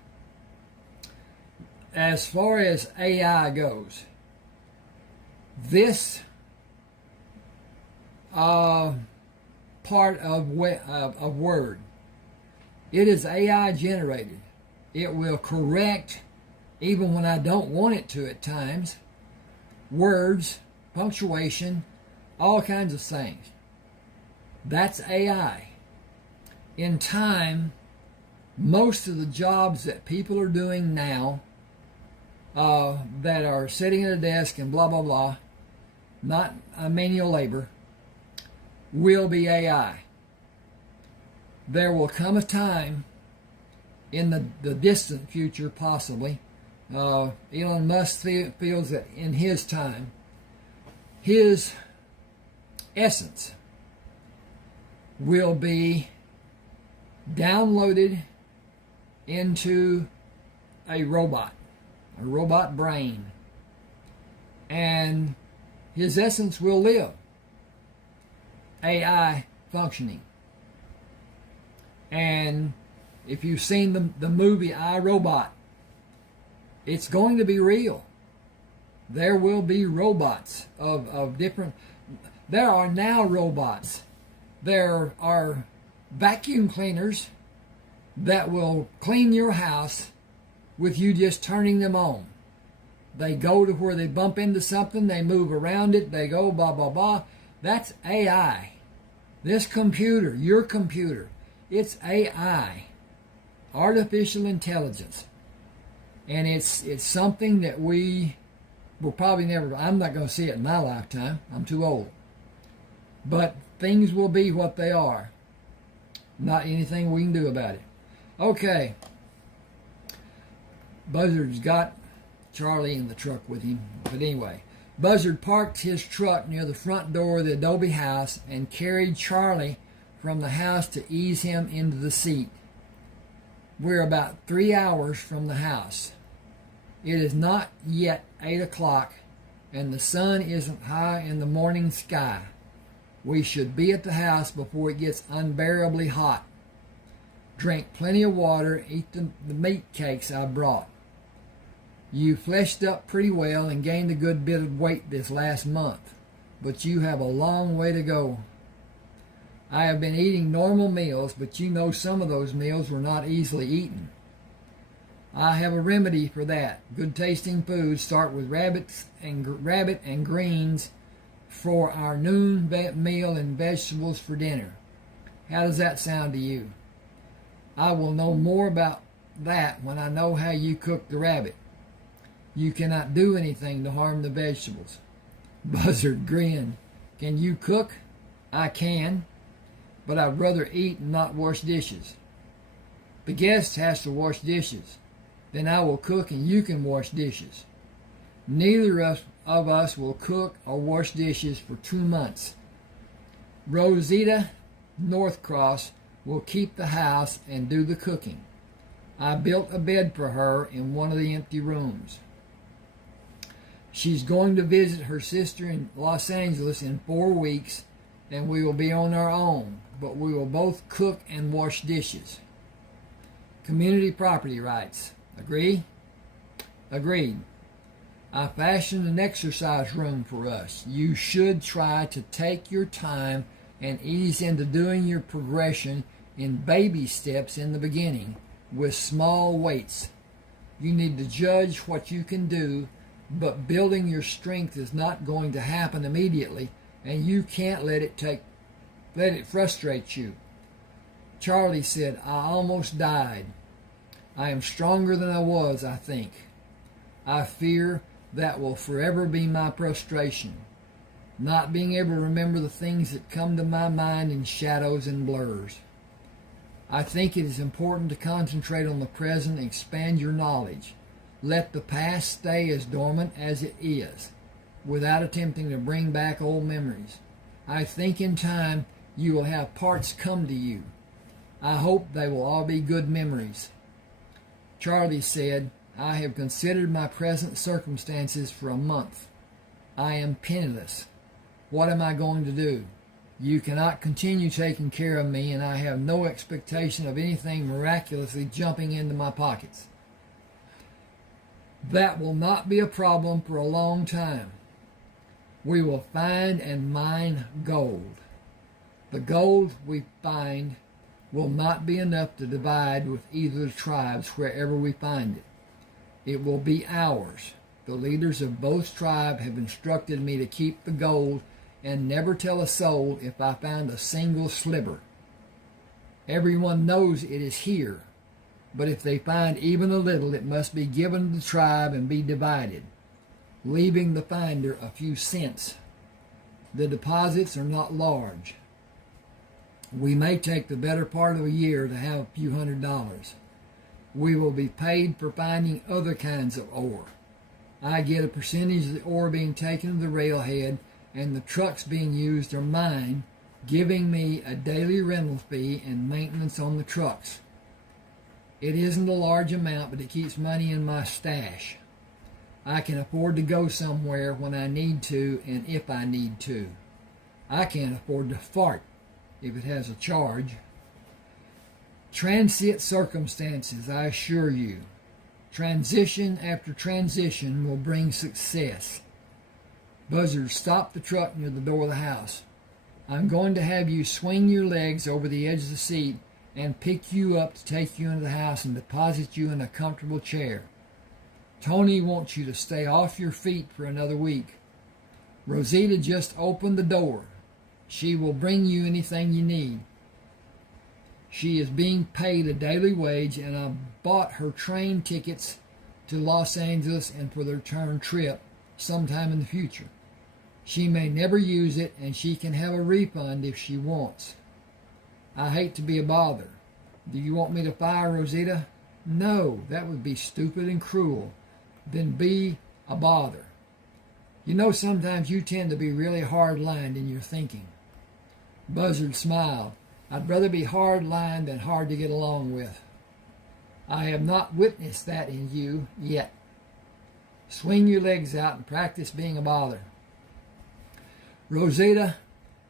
as far as AI goes, this part of Word, it is AI generated. It will correct, even when I don't want it to at times, words, punctuation, all kinds of things. That's AI. In time, most of the jobs that people are doing now, that are sitting at a desk and blah, blah, blah, not manual labor, will be AI. There will come a time in the distant future, possibly, Elon Musk feels that in his time, his essence will be downloaded into a robot brain, and his essence will live, AI functioning. And if you've seen the movie I, Robot, it's going to be real. There will be robots of different... There are now robots. There are vacuum cleaners that will clean your house with you just turning them on. They go to where they bump into something, they move around it, they go blah, blah, blah. That's AI. This computer, your computer, it's AI. Artificial intelligence. And it's something that we will probably never... I'm not going to see it in my lifetime. I'm too old. But things will be what they are. Not anything we can do about it. Okay. Buzzard's got Charlie in the truck with him. But anyway, Buzzard parked his truck near the front door of the adobe house and carried Charlie from the house to ease him into the seat. We're about 3 hours from the house. It is not yet 8 o'clock, and the sun isn't high in the morning sky. We should be at the house before it gets unbearably hot. Drink plenty of water, eat the meat cakes I brought. You fleshed up pretty well and gained a good bit of weight this last month, but you have a long way to go. I have been eating normal meals, but you know some of those meals were not easily eaten. I have a remedy for that. Good tasting foods start with rabbit and greens for our noon meal and vegetables for dinner. How does that sound to you? I will know more about that when I know how you cook the rabbit. You cannot do anything to harm the vegetables. Buzzard grinned. Can you cook? I can, but I'd rather eat and not wash dishes. The guest has to wash dishes. Then I will cook and you can wash dishes. Neither of us will cook or wash dishes for 2 months. Rosita Northcross will keep the house and do the cooking. I built a bed for her in one of the empty rooms. She's going to visit her sister in Los Angeles in 4 weeks, and we will be on our own, but we will both cook and wash dishes. Community property rights. Agree? Agreed. I fashioned an exercise room for us. You should try to take your time and ease into doing your progression in baby steps in the beginning with small weights. You need to judge what you can do, but building your strength is not going to happen immediately, and you can't let it frustrate you. Charlie said, I almost died. I am stronger than I was, I think. I fear that will forever be my frustration, not being able to remember the things that come to my mind in shadows and blurs. I think it is important to concentrate on the present and expand your knowledge. Let the past stay as dormant as it is, without attempting to bring back old memories. I think in time you will have parts come to you. I hope they will all be good memories. Charlie said, I have considered my present circumstances for a month. I am penniless. What am I going to do? You cannot continue taking care of me, and I have no expectation of anything miraculously jumping into my pockets. That will not be a problem for a long time. We will find and mine gold. The gold we find will not be enough to divide with either of the tribes wherever we find it. It will be ours. The leaders of both tribes have instructed me to keep the gold and never tell a soul if I found a single sliver. Everyone knows it is here, but if they find even a little, it must be given to the tribe and be divided, leaving the finder a few cents. The deposits are not large. We may take the better part of a year to have a few $100s. We will be paid for finding other kinds of ore. I get a percentage of the ore being taken to the railhead, and the trucks being used are mine, giving me a daily rental fee and maintenance on the trucks. It isn't a large amount, but it keeps money in my stash. I can afford to go somewhere when I need to and if I need to. I can't afford to fart if it has a charge. Transient circumstances, I assure you. Transition after transition will bring success. Buzzard stopped the truck near the door of the house. I'm going to have you swing your legs over the edge of the seat and pick you up to take you into the house and deposit you in a comfortable chair. Tony wants you to stay off your feet for another week. Rosita just opened the door. She will bring you anything you need. She is being paid a daily wage, and I bought her train tickets to Los Angeles and for the return trip sometime in the future. She may never use it, and she can have a refund if she wants. I hate to be a bother. Do you want me to fire Rosita? No, that would be stupid and cruel. Then be a bother. You know, sometimes you tend to be really hard-lined in your thinking. Buzzard smiled. I'd rather be hard-lined than hard to get along with. I have not witnessed that in you yet. Swing your legs out and practice being a bother. Rosita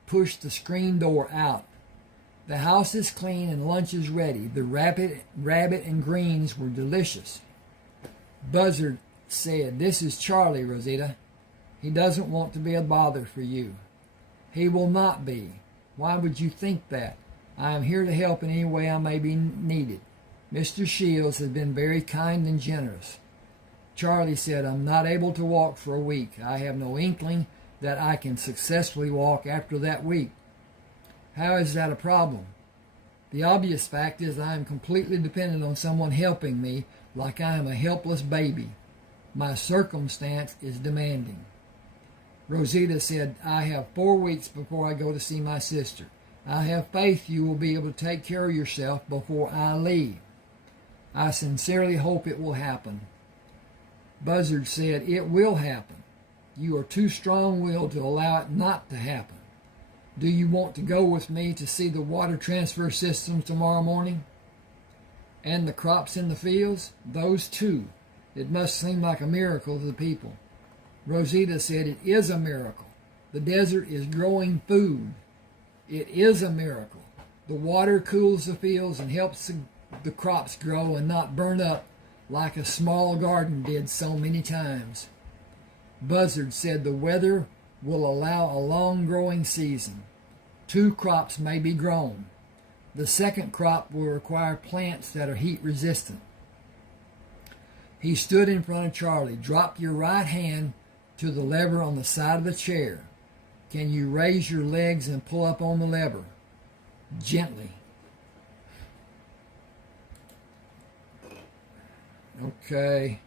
pushed the screen door out. The house is clean and lunch is ready. The rabbit and greens were delicious. Buzzard said, This is Charlie, Rosita. He doesn't want to be a bother for you. He will not be. Why would you think that? I am here to help in any way I may be needed. Mr. Shields has been very kind and generous. Charlie said, I'm not able to walk for a week. I have no inkling that I can successfully walk after that week. How is that a problem? The obvious fact is I am completely dependent on someone helping me like I am a helpless baby. My circumstance is demanding. Rosita said, I have 4 weeks before I go to see my sister. I have faith you will be able to take care of yourself before I leave. I sincerely hope it will happen. Buzzard said, It will happen. You are too strong-willed to allow it not to happen. Do you want to go with me to see the water transfer systems tomorrow morning? And the crops in the fields? Those too. It must seem like a miracle to the people. Rosita said, It is a miracle. The desert is growing food. It is a miracle. The water cools the fields and helps the crops grow and not burn up like a small garden did so many times. Buzzard said the weather will allow a long growing season. 2 crops may be grown. The second crop will require plants that are heat resistant. He stood in front of Charlie. Drop your right hand to the lever on the side of the chair. Can you raise your legs and pull up on the lever? Gently. Okay.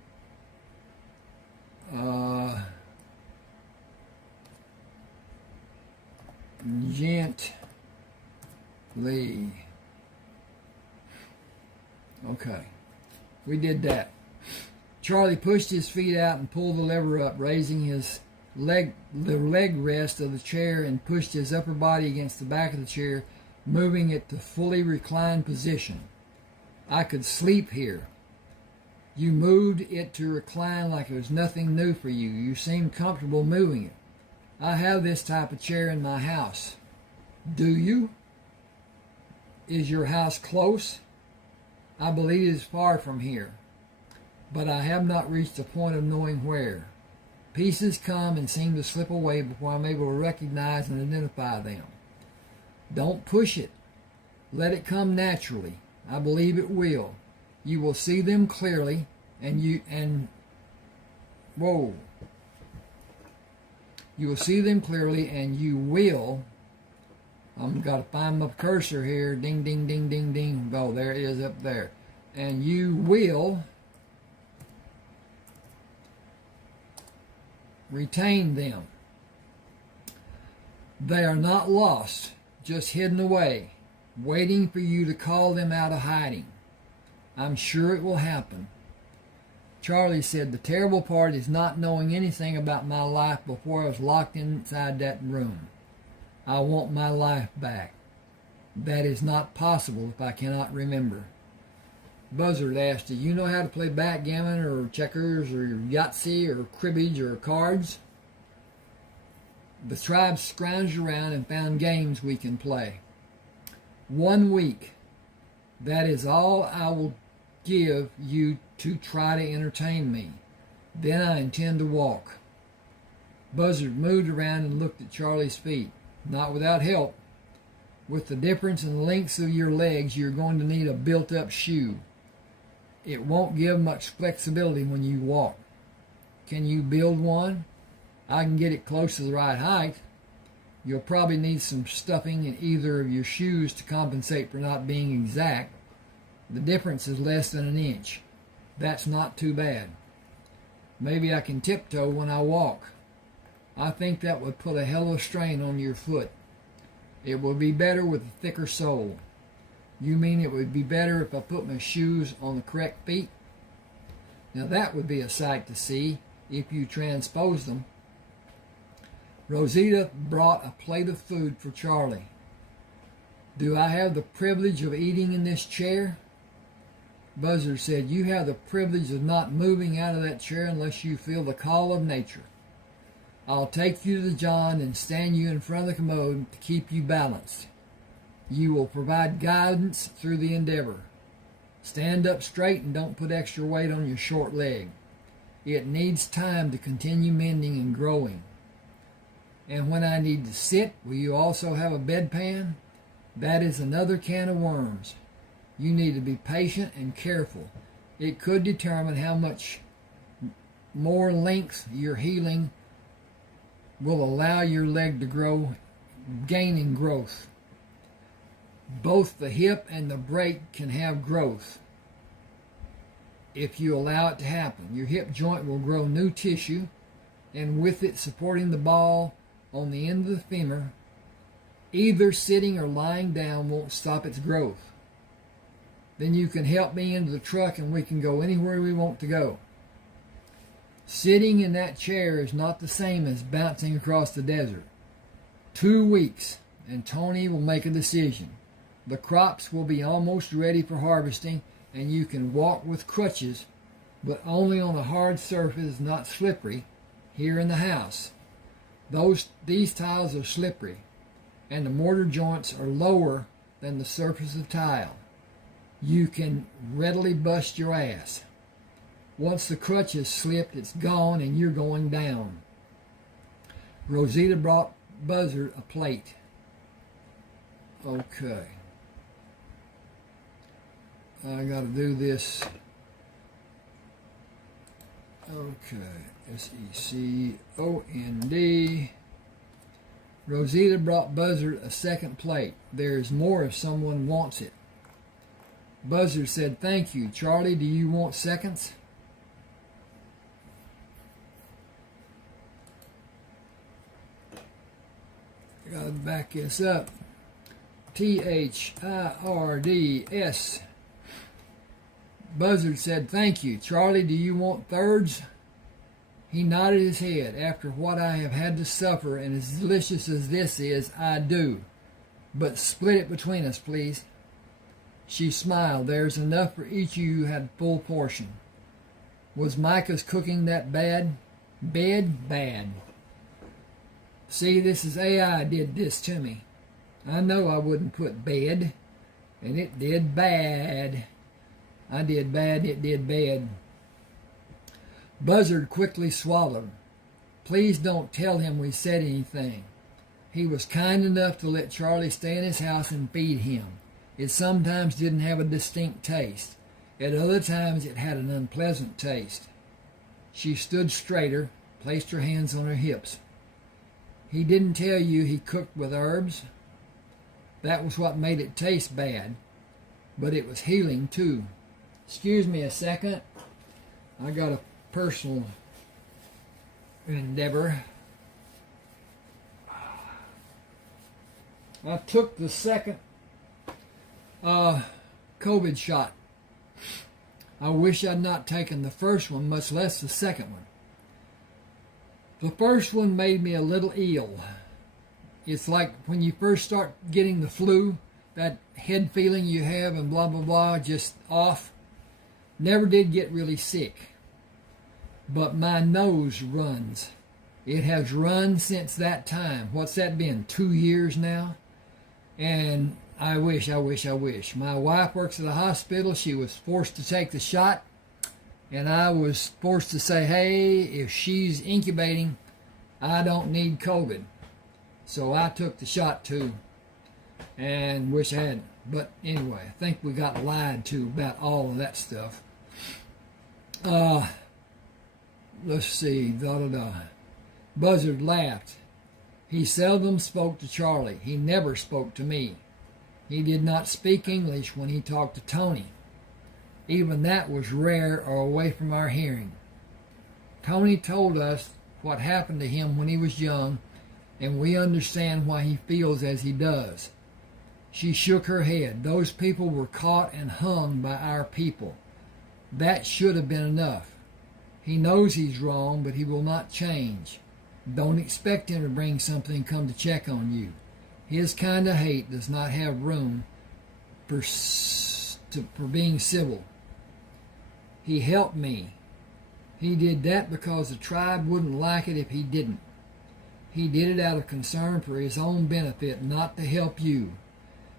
Gently. Okay. We did that. Charlie pushed his feet out and pulled the lever up, raising the leg rest of the chair, and pushed his upper body against the back of the chair, moving it to fully reclined position. I could sleep here. You moved it to recline like it was nothing new for you. You seemed comfortable moving it. I have this type of chair in my house. Do you? Is your house close? I believe it is far from here, but I have not reached the point of knowing where. Pieces come and seem to slip away before I'm able to recognize and identify them. Don't push it. Let it come naturally. I believe it will. You will see them clearly, You will see them clearly, and you will. I've got to find my cursor here. Ding, ding, ding, ding, ding. Oh, there it is up there. And you will retain them. They are not lost, just hidden away, waiting for you to call them out of hiding. I'm sure it will happen. Charlie said, the terrible part is not knowing anything about my life before I was locked inside that room. I want my life back. That is not possible if I cannot remember. Buzzard asked, do you know how to play backgammon or checkers or Yahtzee or cribbage or cards? The tribe scrounged around and found games we can play. 1 week. That is all I will give you to try to entertain me. Then I intend to walk. Buzzard moved around and looked at Charlie's feet. Not without help. With the difference in the lengths of your legs, you're going to need a built-up shoe. It won't give much flexibility when you walk. Can you build one? I can get it close to the right height. You'll probably need some stuffing in either of your shoes to compensate for not being exact. The difference is less than an inch. That's not too bad. Maybe I can tiptoe when I walk. I think that would put a hell of a strain on your foot. It would be better with a thicker sole. You mean it would be better if I put my shoes on the correct feet? Now that would be a sight to see if you transpose them. Rosita brought a plate of food for Charlie. Do I have the privilege of eating in this chair? Buzzard said, you have the privilege of not moving out of that chair unless you feel the call of nature. I'll take you to the John and stand you in front of the commode to keep you balanced. You will provide guidance through the endeavor. Stand up straight and don't put extra weight on your short leg. It needs time to continue mending and growing. And when I need to sit, will you also have a bedpan? That is another can of worms. You need to be patient and careful. It could determine how much more length your healing will allow your leg to grow, gain in growth. Both the hip and the break can have growth if you allow it to happen. Your hip joint will grow new tissue, and with it supporting the ball on the end of the femur, either sitting or lying down won't stop its growth. Then you can help me into the truck and we can go anywhere we want to go. Sitting in that chair is not the same as bouncing across the desert. 2 weeks, and Tony will make a decision. The crops will be almost ready for harvesting, and you can walk with crutches, but only on a hard surface, not slippery, here in the house. These tiles are slippery, and the mortar joints are lower than the surface of tile. You can readily bust your ass. Once the crutch has slipped, it's gone and you're going down. Rosita brought Buzzard a plate. Okay. I got to do this. Okay. SECOND. Rosita brought Buzzard a second plate. There's more if someone wants it. Buzzard said, thank you. Charlie, do you want seconds? I gotta back this up. THIRDS Buzzard said, "Thank you. Charlie, do you want thirds?" He nodded his head. "After what I have had to suffer, and as delicious as this is, I do. But split it between us, please." She smiled. "There's enough for each of you had full portion." Was Micah's cooking that bad? Bad. See, this is AI did this to me. I know I wouldn't put bad, and it did bad. I did bad, it did bad. Buzzard quickly swallowed. "Please don't tell him we said anything. He was kind enough to let Charlie stay in his house and feed him. It sometimes didn't have a distinct taste. At other times it had an unpleasant taste." She stood straighter, placed her hands on her hips. "He didn't tell you he cooked with herbs? That was what made it taste bad, but it was healing too." Excuse me a second. I got a personal endeavor. I took the second COVID shot. I wish I'd not taken the first one, much less the second one. The first one made me a little ill. It's like when you first start getting the flu, that head feeling you have and blah, blah, blah, just off. Never did get really sick. But my nose runs. It has run since that time. What's that been, 2 years now? And I wish. My wife works at a hospital. She was forced to take the shot. And I was forced to say, hey, if she's incubating, I don't need COVID. So I took the shot too. And wish I hadn't. But anyway, I think we got lied to about all of that stuff. Let's see. Buzzard laughed. He seldom spoke to Charlie. He never spoke to me. He did not speak English when he talked to Tony. Even that was rare or away from our hearing. Tony told us what happened to him when he was young, and we understand why he feels as he does. She shook her head. Those people were caught and hung by our people. That should have been enough. He knows he's wrong, but he will not change. Don't expect him to bring something and come to check on you. His kind of hate does not have room for being civil. He helped me. He did that because the tribe wouldn't like it if he didn't. He did it out of concern for his own benefit, not to help you.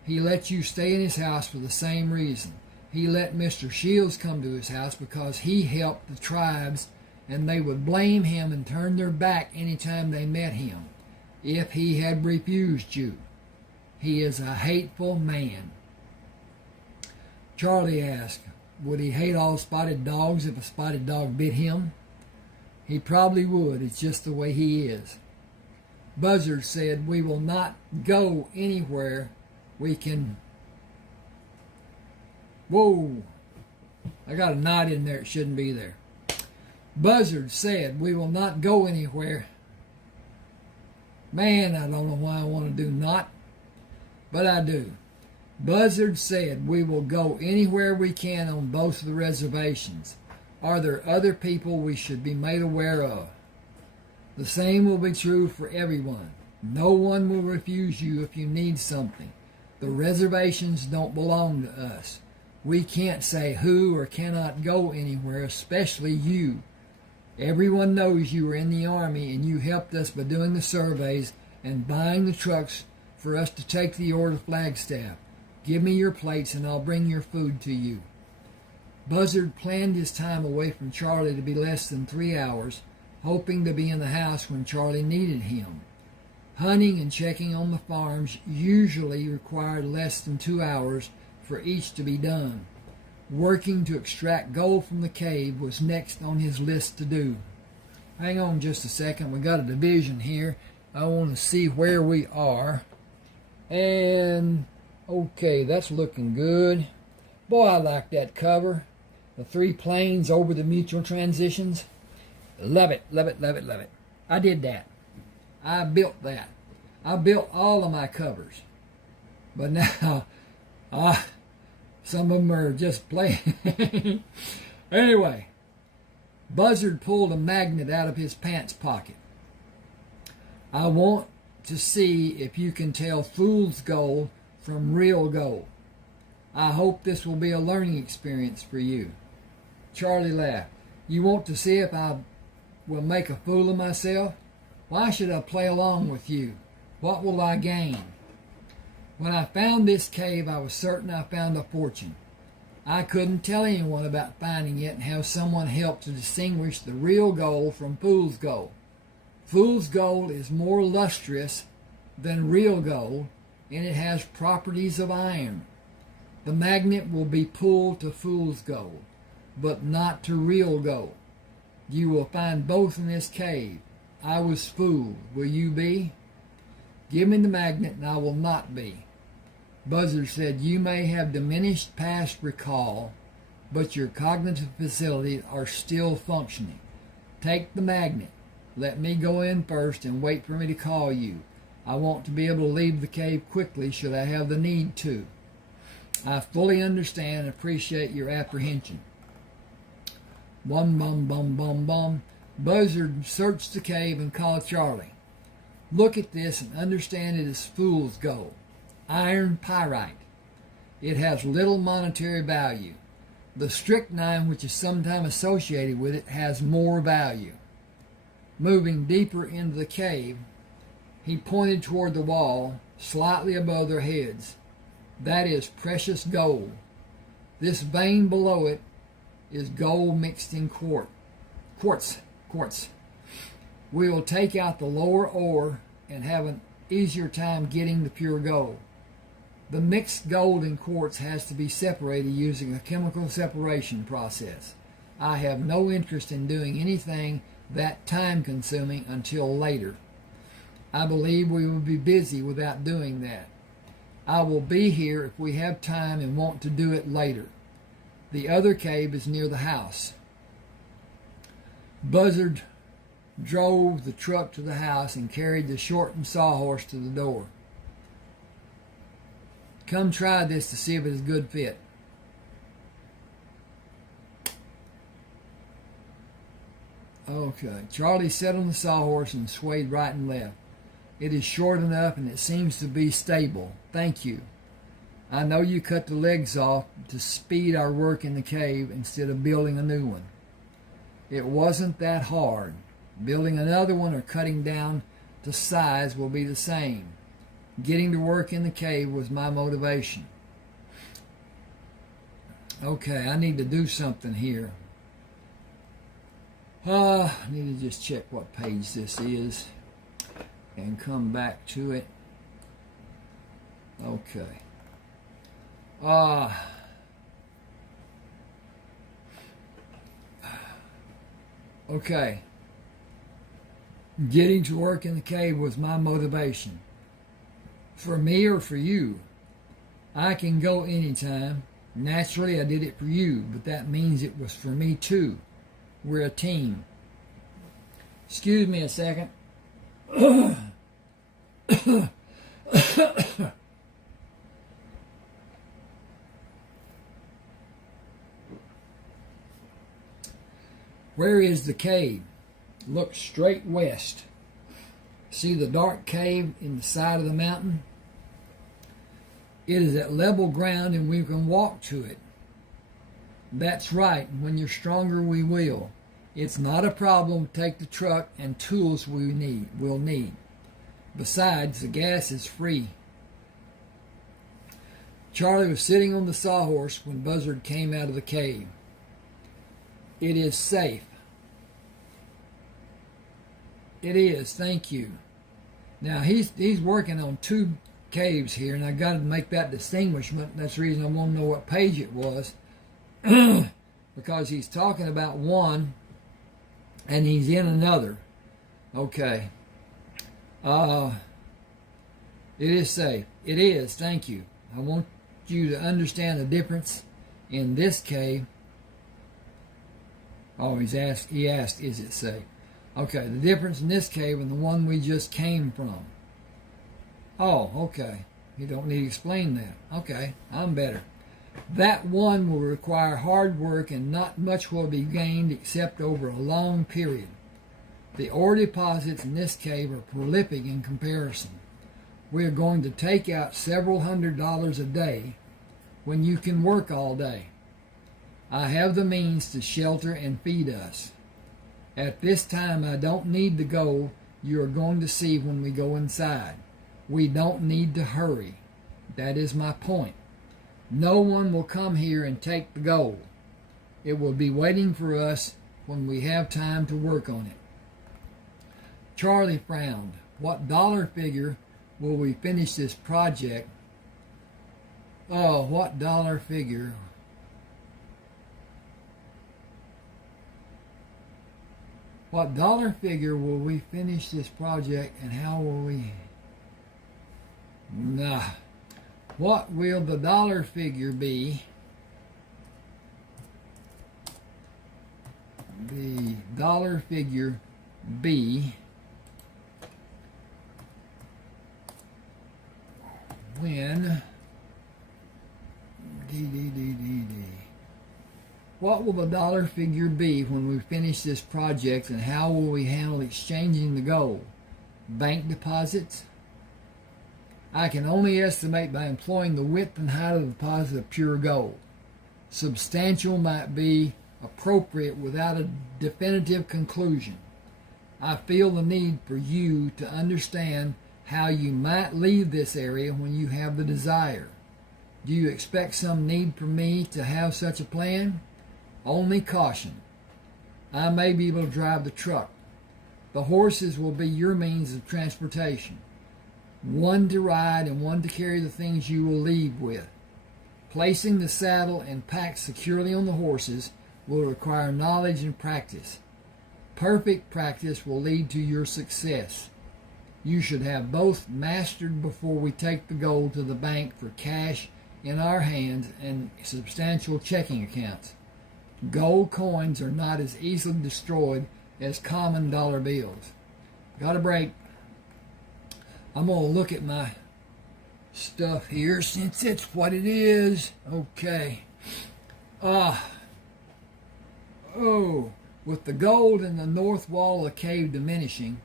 He let you stay in his house for the same reason. He let Mr. Shields come to his house because he helped the tribes, and they would blame him and turn their back anytime they met him if he had refused you. He is a hateful man. Charlie asked, would he hate all spotted dogs if a spotted dog bit him? He probably would. It's just the way he is. Buzzard said, we will not go anywhere we can... Whoa! I got a knot in there. It shouldn't be there. Buzzard said, we will not go anywhere. Man, I don't know why I want to do not, but I do. Buzzard said, we will go anywhere we can on both of the reservations. Are there other people we should be made aware of? The same will be true for everyone. No one will refuse you if you need something. The reservations don't belong to us. We can't say who or cannot go anywhere, especially you. Everyone knows you were in the Army and you helped us by doing the surveys and buying the trucks for us to take the ore to Flagstaff. Give me your plates and I'll bring your food to you. Buzzard planned his time away from Charlie to be less than 3 hours, hoping to be in the house when Charlie needed him. Hunting and checking on the farms usually required less than 2 hours for each to be done. Working to extract gold from the cave was next on his list to do. Hang on just a second. We got a division here. I want to see where we are. And okay, that's looking good. Boy, I like that cover. The 3 planes over the mutual transitions. Love it, love it, love it, love it. I did that. I built that. I built all of my covers. But now, Some of them are just playing. Anyway, Buzzard pulled a magnet out of his pants pocket. I want to see if you can tell fool's gold from real gold. I hope this will be a learning experience for you. Charlie laughed. You want to see if I will make a fool of myself? Why should I play along with you? What will I gain? When I found this cave, I was certain I found a fortune. I couldn't tell anyone about finding it and have someone help to distinguish the real gold from fool's gold. Fool's gold is more lustrous than real gold, and it has properties of iron. The magnet will be pulled to fool's gold, but not to real gold. You will find both in this cave. I was fooled. Will you be? Give me the magnet and I will not be. Buzzard said, you may have diminished past recall, but your cognitive facilities are still functioning. Take the magnet. Let me go in first and wait for me to call you. I want to be able to leave the cave quickly should I have the need to. I fully understand and appreciate your apprehension. Bum, bum, bum, bum, bum. Buzzard searched the cave and called Charlie. Look at this and understand it is fool's gold. Iron pyrite. It has little monetary value. The strychnine, which is sometimes associated with it, has more value. Moving deeper into the cave, he pointed toward the wall, slightly above their heads. That is precious gold. This vein below it is gold mixed in quartz. We will take out the lower ore and have an easier time getting the pure gold. The mixed gold and quartz has to be separated using a chemical separation process. I have no interest in doing anything that time-consuming until later. I believe we will be busy without doing that. I will be here if we have time and want to do it later. The other cave is near the house. Buzzard drove the truck to the house and carried the shortened sawhorse to the door. Come try this to see if it is a good fit. Okay, Charlie sat on the sawhorse and swayed right and left. It is short enough and it seems to be stable. Thank you. I know you cut the legs off to speed our work in the cave instead of building a new one. It wasn't that hard. Building another one or cutting down to size will be the same. Getting to work in the cave was my motivation. Okay, I need to do something here. I need to just check what page this is and come back to it. Okay. Okay. Getting to work in the cave was my motivation. For me or for you? I can go anytime. Naturally, I did it for you, but that means it was for me too. We're a team. Excuse me a second. Where is the cave? Look straight west. See the dark cave in the side of the mountain? It is at level ground and we can walk to it. That's right. When you're stronger, we will. It's not a problem to take the truck and tools we'll need. Besides, the gas is free. Charlie was sitting on the sawhorse when Buzzard came out of the cave. It is safe. It is, thank you. Now, he's working on two caves here, and I got to make that distinguishment. That's the reason I want to know what page it was. Because he's talking about one, and he's in another. Okay. It is safe. It is, thank you. I want you to understand the difference in this cave. Oh, he asked, is it safe? Okay, the difference in this cave and the one we just came from. Oh, okay. You don't need to explain that. Okay, I'm better. That one will require hard work and not much will be gained except over a long period. The ore deposits in this cave are prolific in comparison. We are going to take out several $100s a day when you can work all day. I have the means to shelter and feed us. At this time, I don't need the gold you are going to see when we go inside. We don't need to hurry. That is my point. No one will come here and take the gold. It will be waiting for us when we have time to work on it. Charlie frowned. What dollar figure will we finish this project? Oh, what dollar figure? What dollar figure will we finish this project and how will we... Nah. What will the dollar figure be? The dollar figure be when What will the dollar figure be when we finish this project and how will we handle exchanging the gold? Bank deposits? I can only estimate by employing the width and height of the deposit of pure gold. Substantial might be appropriate without a definitive conclusion. I feel the need for you to understand how you might leave this area when you have the desire. Do you expect some need for me to have such a plan? Only caution. I may be able to drive the truck. The horses will be your means of transportation. One to ride and one to carry the things you will leave with. Placing the saddle and pack securely on the horses will require knowledge and practice. Perfect practice will lead to your success. You should have both mastered before we take the gold to the bank for cash in our hands and substantial checking accounts. Gold coins are not as easily destroyed as common dollar bills. Got a break. I'm going to look at my stuff here since it's what it is. Okay. With the gold in the north wall of the cave diminishing,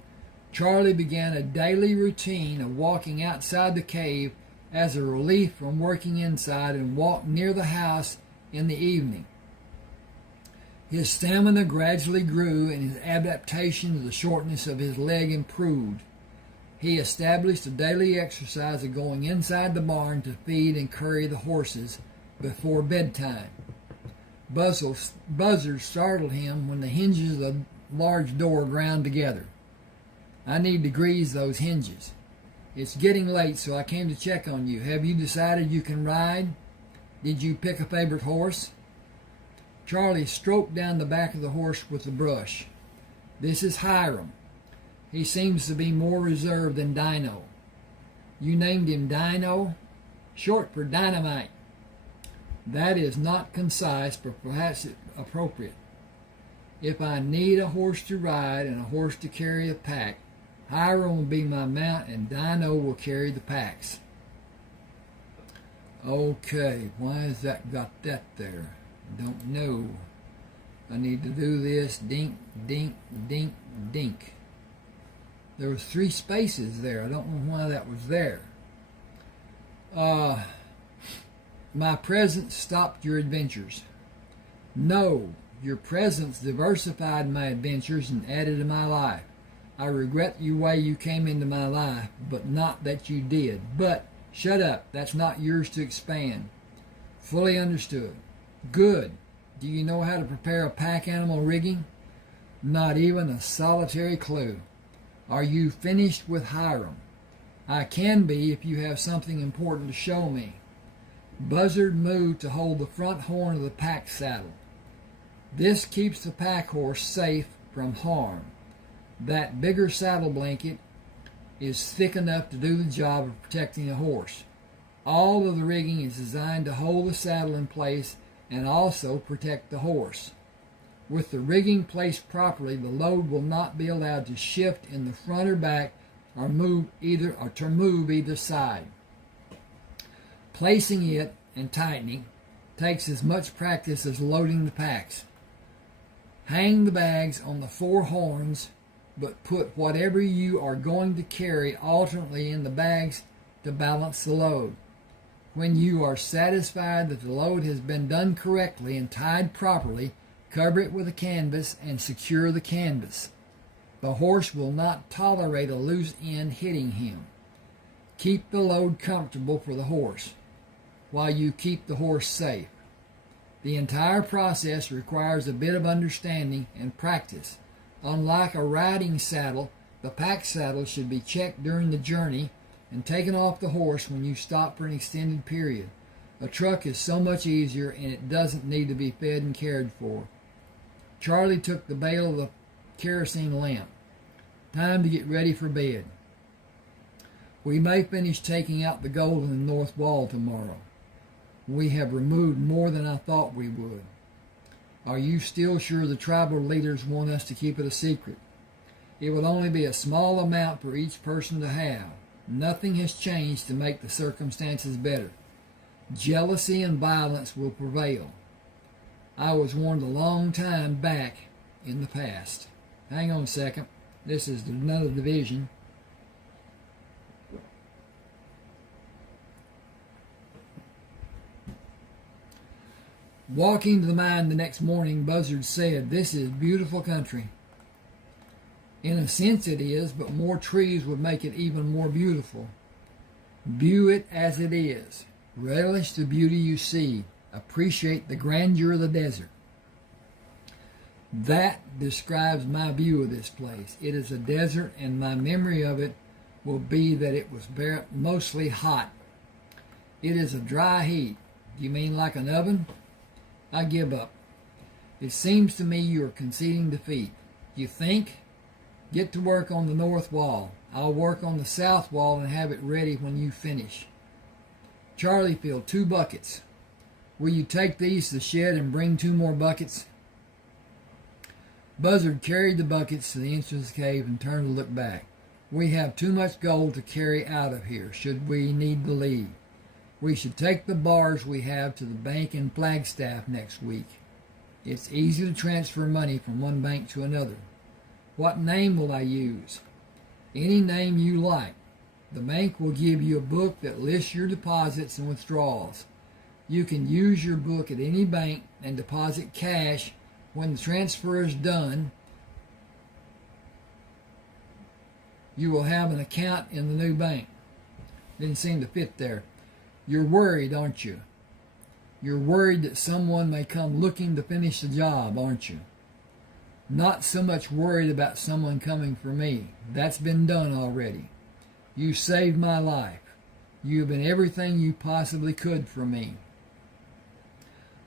Charlie began a daily routine of walking outside the cave as a relief from working inside and walked near the house in the evening. His stamina gradually grew and his adaptation to the shortness of his leg improved. He established a daily exercise of going inside the barn to feed and curry the horses before bedtime. Buzzard startled him when the hinges of the large door ground together. I need to grease those hinges. It's getting late, so I came to check on you. Have you decided you can ride? Did you pick a favorite horse? Charlie stroked down the back of the horse with the brush. This is Hiram. He seems to be more reserved than Dino. You named him Dino? Short for dynamite. That is not concise, but perhaps appropriate. If I need a horse to ride and a horse to carry a pack, Hiram will be my mount and Dino will carry the packs. Okay, why has that got that there? Don't know. I need to do this. Dink, dink, dink, dink. There was 3 spaces there. I don't know why that was there. My presence stopped your adventures. No, your presence diversified my adventures and added to my life. I regret the way you came into my life, but not that you did. But, shut up. That's not yours to expand. Fully understood. Good. Do you know how to prepare a pack animal rigging? Not even a solitary clue. Are you finished with Hiram? I can be if you have something important to show me. Buzzard moved to hold the front horn of the pack saddle. This keeps the pack horse safe from harm. That bigger saddle blanket is thick enough to do the job of protecting the horse. All of the rigging is designed to hold the saddle in place and also protect the horse. With the rigging placed properly, the load will not be allowed to shift in the front or back or move either side. Placing it and tightening takes as much practice as loading the packs. Hang the bags on the four horns, but put whatever you are going to carry alternately in the bags to balance the load. When you are satisfied that the load has been done correctly and tied properly, cover it with a canvas and secure the canvas. The horse will not tolerate a loose end hitting him. Keep the load comfortable for the horse, while you keep the horse safe. The entire process requires a bit of understanding and practice. Unlike a riding saddle, the pack saddle should be checked during the journey and taken off the horse when you stop for an extended period. A truck is so much easier and it doesn't need to be fed and cared for. Charlie took the bail of the kerosene lamp. Time to get ready for bed. We may finish taking out the gold in the north wall tomorrow. We have removed more than I thought we would. Are you still sure the tribal leaders want us to keep it a secret? It will only be a small amount for each person to have. Nothing has changed to make the circumstances better. Jealousy and violence will prevail. I was warned a long time back in the past. Hang on a second. This is another division. Walking to the mine the next morning, Buzzard said, "This is beautiful country." In a sense it is, but more trees would make it even more beautiful. View it as it is. Relish the beauty you see. Appreciate the grandeur of the desert. That describes my view of this place. It is a desert, and my memory of it will be that it was mostly hot. It is a dry heat. Do you mean like an oven? I give up. It seems to me you are conceding defeat. You think? Get to work on the north wall. I'll work on the south wall and have it ready when you finish. Charlie filled 2 buckets. Will you take these to the shed and bring 2 more buckets? Buzzard carried the buckets to the entrance of the cave and turned to look back. We have too much gold to carry out of here, should we need to leave. We should take the bars we have to the bank in Flagstaff next week. It's easy to transfer money from one bank to another. What name will I use? Any name you like. The bank will give you a book that lists your deposits and withdrawals. You can use your book at any bank and deposit cash. When the transfer is done, you will have an account in the new bank. Didn't seem to fit there. You're worried, aren't you? You're worried that someone may come looking to finish the job, aren't you? Not so much worried about someone coming for me. That's been done already. You saved my life. You have been everything you possibly could for me.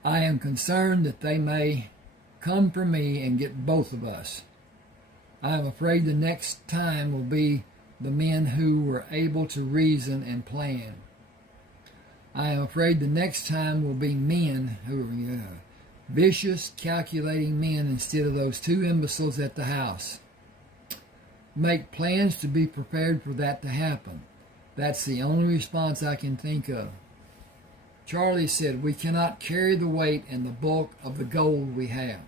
I am concerned that they may come for me and get both of us. I am afraid the next time will be the men who were able to reason and plan. I am afraid the next time will be men who are vicious, calculating men instead of those 2 imbeciles at the house. Make plans to be prepared for that to happen. That's the only response I can think of. Charlie said, we cannot carry the weight and the bulk of the gold we have.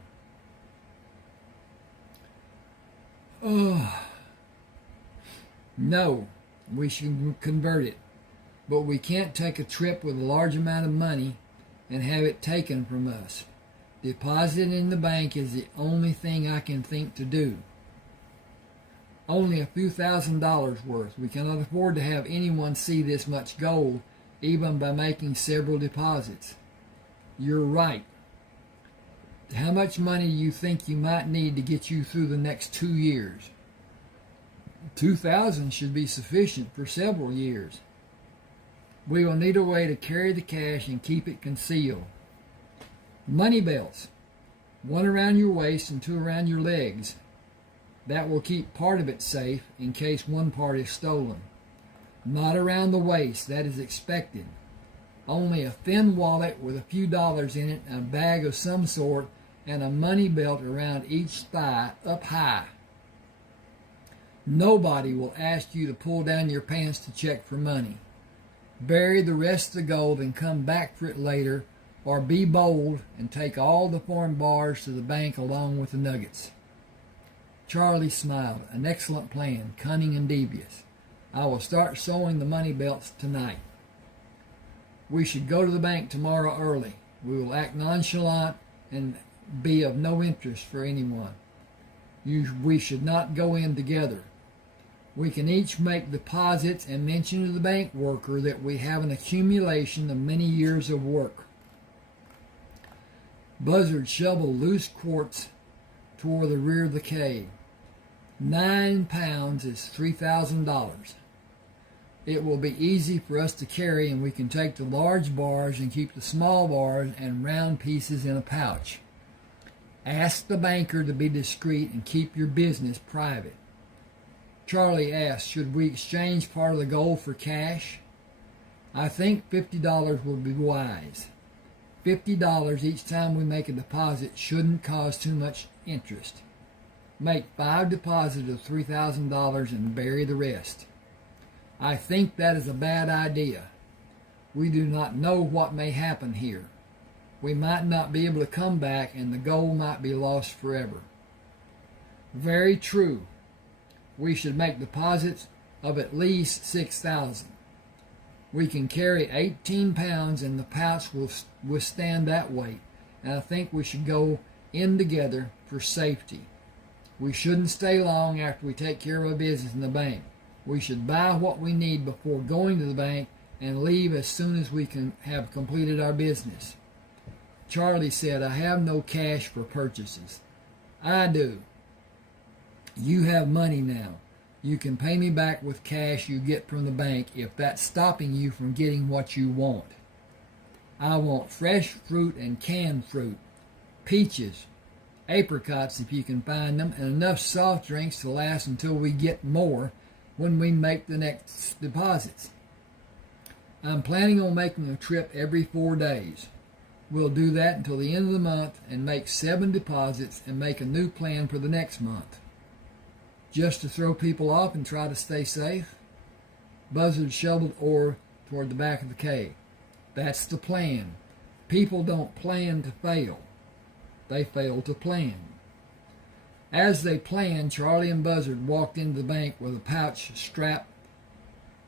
No, we should convert it. But we can't take a trip with a large amount of money and have it taken from us. Deposit it in the bank is the only thing I can think to do. Only a few $1,000s worth. We cannot afford to have anyone see this much gold, even by making several deposits. You're right. How much money do you think you might need to get you through the next 2 years? 2,000 should be sufficient for several years. We will need a way to carry the cash and keep it concealed. Money belts. 1 around your waist and 2 around your legs. That will keep part of it safe in case one part is stolen. Not around the waist, that is expected. Only a thin wallet with a few dollars in it, a bag of some sort, and a money belt around each thigh up high. Nobody will ask you to pull down your pants to check for money. Bury the rest of the gold and come back for it later, or be bold and take all the foreign bars to the bank along with the nuggets. Charlie smiled. An excellent plan, cunning and devious. I will start sewing the money belts tonight. We should go to the bank tomorrow early. We will act nonchalant and be of no interest for anyone. We should not go in together. We can each make deposits and mention to the bank worker that we have an accumulation of many years of work. Buzzard shoveled loose quartz toward the rear of the cave. 9 pounds is $3,000. It will be easy for us to carry, and we can take the large bars and keep the small bars and round pieces in a pouch. Ask the banker to be discreet and keep your business private. Charlie asked, should we exchange part of the gold for cash? I think $50 would be wise. $50 each time we make a deposit shouldn't cause too much interest. Make 5 deposits of $3,000 and bury the rest. I think that is a bad idea. We do not know what may happen here. We might not be able to come back, and the gold might be lost forever. Very true. We should make deposits of at least 6,000. We can carry 18 pounds, and the pouch will withstand that weight, and I think we should go in together for safety. We shouldn't stay long after we take care of our business in the bank. We should buy what we need before going to the bank and leave as soon as we can have completed our business. Charlie said, I have no cash for purchases. I do. You have money now. You can pay me back with cash you get from the bank if that's stopping you from getting what you want. I want fresh fruit and canned fruit, peaches, apricots if you can find them, and enough soft drinks to last until we get more when we make the next deposits. I'm planning on making a trip every 4 days. We'll do that until the end of the month and make 7 deposits and make a new plan for the next month. Just to throw people off and try to stay safe? Buzzard shoveled ore toward the back of the cave. That's the plan. People don't plan to fail. They fail to plan. As they planned, Charlie and Buzzard walked into the bank with a pouch strapped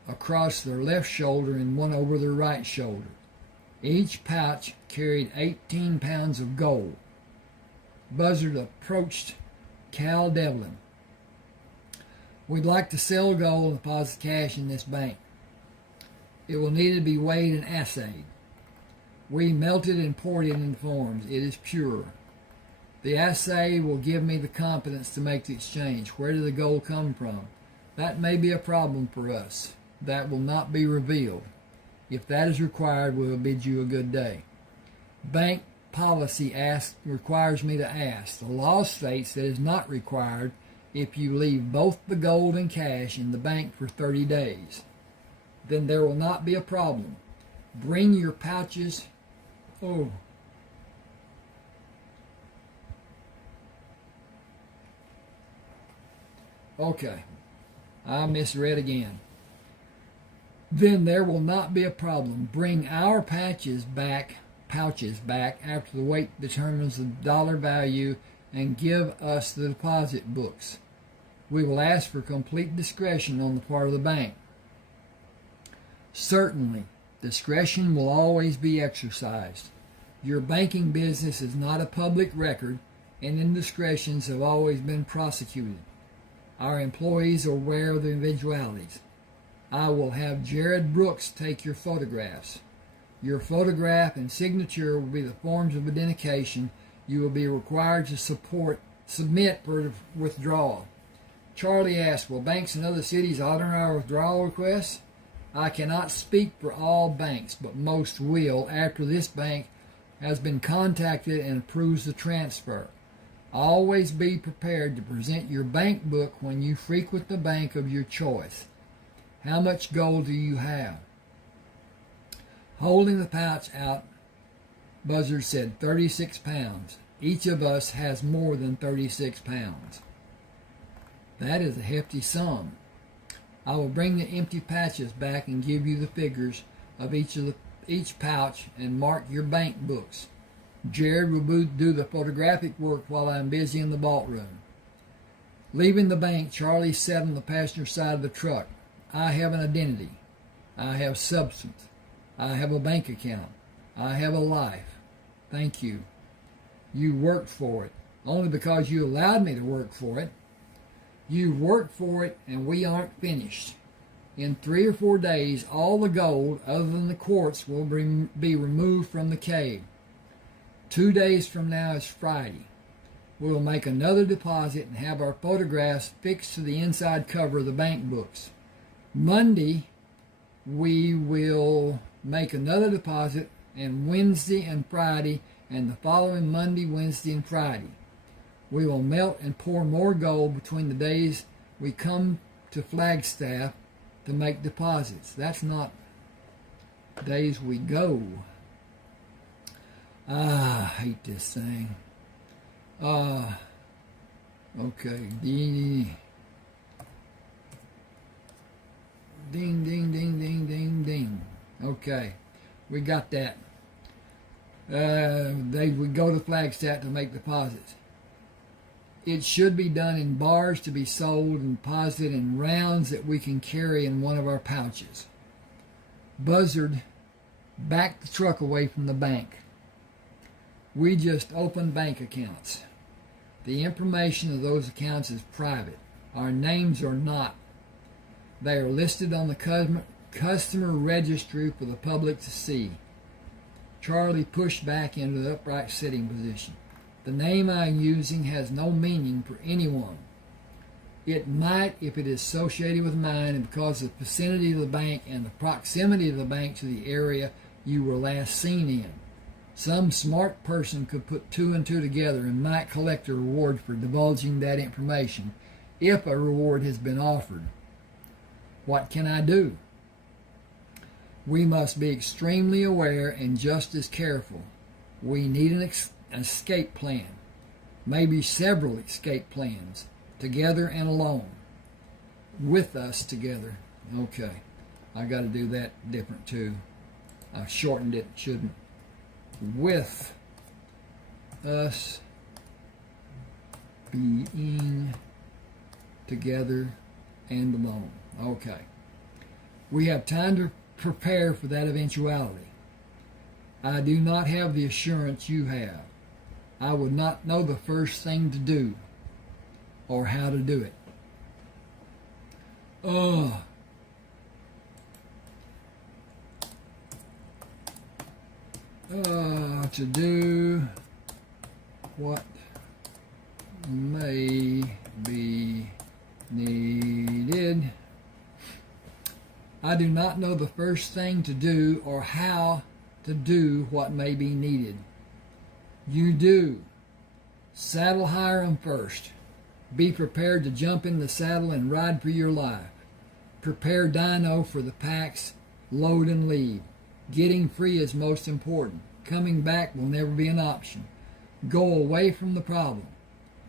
across their left shoulder and one over their right shoulder. Each pouch carried 18 pounds of gold. Buzzard approached Cal Devlin. We'd like to sell gold and deposit cash in this bank. It will need to be weighed and assayed. We melted and poured it in forms. It is pure. The assay will give me the confidence to make the exchange. Where did the gold come from? That may be a problem for us. That will not be revealed. If that is required, we will bid you a good day. Bank policy requires me to ask. The law states that it is not required if you leave both the gold and cash in the bank for 30 days. Then there will not be a problem. Bring your pouches. Oh. Okay. I misread again. Then there will not be a problem. Bring our pouches back after the weight determines the dollar value and give us the deposit books. We will ask for complete discretion on the part of the bank. Certainly, discretion will always be exercised. Your banking business is not a public record, and indiscretions have always been prosecuted. Our employees are aware of the eventualities. I will have Jared Brooks take your photographs. Your photograph and signature will be the forms of identification you will be required to submit for withdrawal. Charlie asked, will banks in other cities honor our withdrawal requests? I cannot speak for all banks, but most will after this bank has been contacted and approves the transfer. Always be prepared to present your bank book when you frequent the bank of your choice. How much gold do you have? Holding the pouch out, Buzzard said, 36 pounds. Each of us has more than 36 pounds. That is a hefty sum. I will bring the empty patches back and give you the figures of each each pouch and mark your bank books. Jared will do the photographic work while I'm busy in the vault room. Leaving the bank, Charlie sat on the passenger side of the truck. I have an identity. I have substance. I have a bank account. I have a life. Thank you. You worked for it, only because you allowed me to work for it. You worked for it, and we aren't finished. In 3 or 4 days, all the gold, other than the quartz, will be removed from the cave. 2 days from now is Friday. We will make another deposit and have our photographs fixed to the inside cover of the bank books. Monday, we will make another deposit, and Wednesday and Friday, and the following Monday, Wednesday, and Friday. We will melt and pour more gold between the days we come to Flagstaff to make deposits. That's not days we go. I hate this thing. Okay. Ding, ding, ding, ding, ding, ding. Okay. We got that. They would go to Flagstaff to make deposits. It should be done in bars to be sold and deposited in rounds that we can carry in one of our pouches. Buzzard backed the truck away from the bank. We just opened bank accounts. The information of those accounts is private. Our names are not. They are listed on the customer registry for the public to see. Charlie pushed back into the upright sitting position. The name I'm using has no meaning for anyone. It might if it is associated with mine, and because of the vicinity of the bank and the proximity of the bank to the area you were last seen in. Some smart person could put 2 and 2 together and might collect a reward for divulging that information, if a reward has been offered. What can I do? We must be extremely aware and just as careful. We need an escape plan, maybe several escape plans, together and alone. With us together. Okay, I got to do that different too. I shortened it, shouldn't. With us being together and alone. Okay. We have time to prepare for that eventuality. I do not have the assurance you have. I would not know the first thing to do or how to do it. To do what may be needed. I do not know the first thing to do or how to do what may be needed. You do. Saddle Hiram first. Be prepared to jump in the saddle and ride for your life. Prepare Dino for the packs, load and leave. Getting free is most important. Coming back will never be an option. Go away from the problem.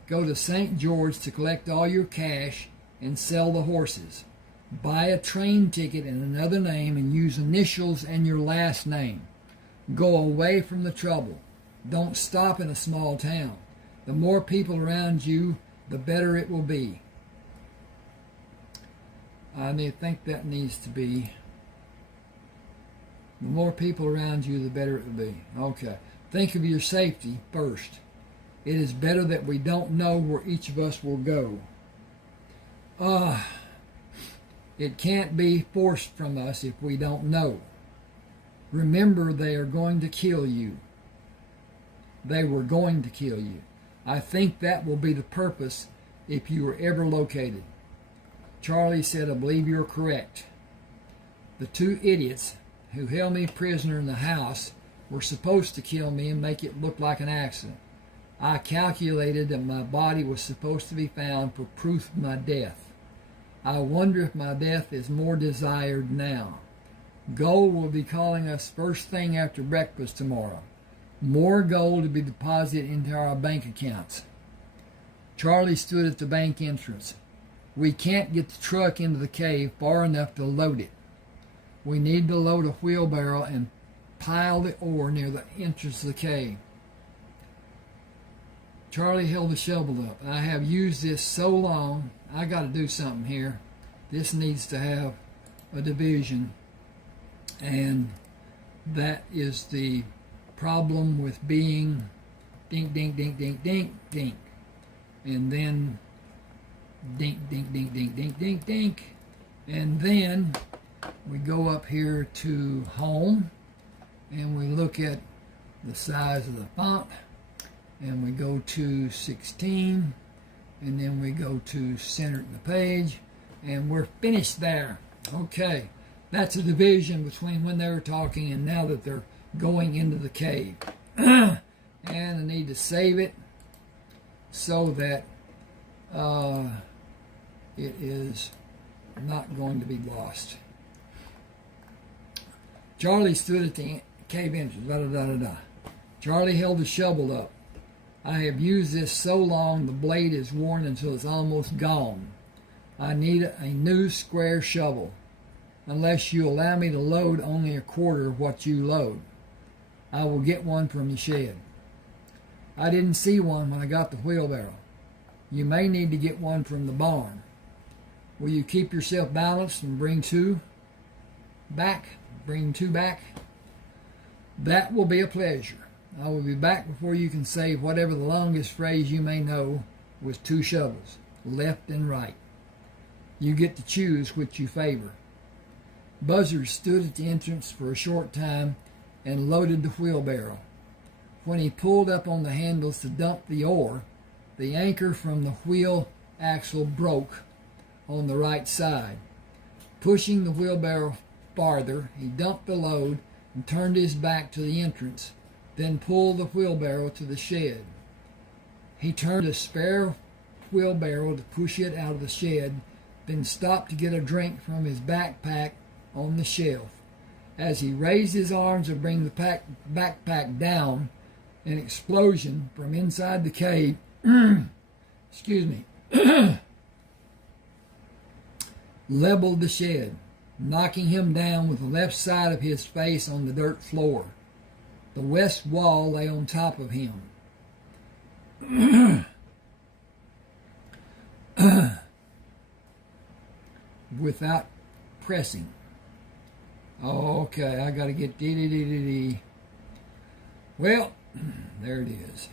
Go to St. George to collect all your cash and sell the horses. Buy a train ticket in another name and use initials and your last name. Go away from the trouble. Don't stop in a small town. The more people around you, the better it will be. I think that needs to be, the more people around you, the better it will be. Okay. Think of your safety first. It is better that we don't know where each of us will go. It can't be forced from us if we don't know. Remember, they are going to kill you. They were going to kill you. I think that will be the purpose if you are ever located. Charlie said, I believe you're correct. The 2 idiots who held me prisoner in the house were supposed to kill me and make it look like an accident. I calculated that my body was supposed to be found for proof of my death. I wonder if my death is more desired now. Gold will be calling us first thing after breakfast tomorrow. More gold to be deposited into our bank accounts. Charlie stood at the bank entrance. We can't get the truck into the cave far enough to load it. We need to load a wheelbarrow and piled the ore near the entrance of the cave. Charlie held the shovel up. I have used this so long, I got to do something here. This needs to have a division, and that is the problem with being dink, dink, dink, dink, dink, dink, and then dink, dink, dink, dink, dink, dink, dink, and then we go up here to home, and we look at the size of the font, and we go to 16, and then we go to center the page, and we're finished there. Okay, that's a division between when they were talking and now that they're going into the cave. And I need to save it so that it is not going to be lost. Charlie stood at the cave entrance. Da, da, da, da, da. Charlie held the shovel up. I have used this so long the blade is worn until it's almost gone. I need a new square shovel, unless you allow me to load only a quarter of what you load. I will get one from the shed. I didn't see one when I got the wheelbarrow. You may need to get one from the barn. Will you keep yourself balanced and bring two back? That will be a pleasure. I will be back before you can say whatever the longest phrase you may know with 2 shovels, left and right. You get to choose which you favor. Buzzard stood at the entrance for a short time and loaded the wheelbarrow. When he pulled up on the handles to dump the ore, the anchor from the wheel axle broke on the right side. Pushing the wheelbarrow farther, he dumped the load and turned his back to the entrance, then pulled the wheelbarrow to the shed. He turned a spare wheelbarrow to push it out of the shed, then stopped to get a drink from his backpack on the shelf. As he raised his arms to bring the backpack down, an explosion from inside the cave leveled the shed, knocking him down with the left side of his face on the dirt floor. The west wall lay on top of him. Without pressing. Okay, I got to get dee. Well, there it is.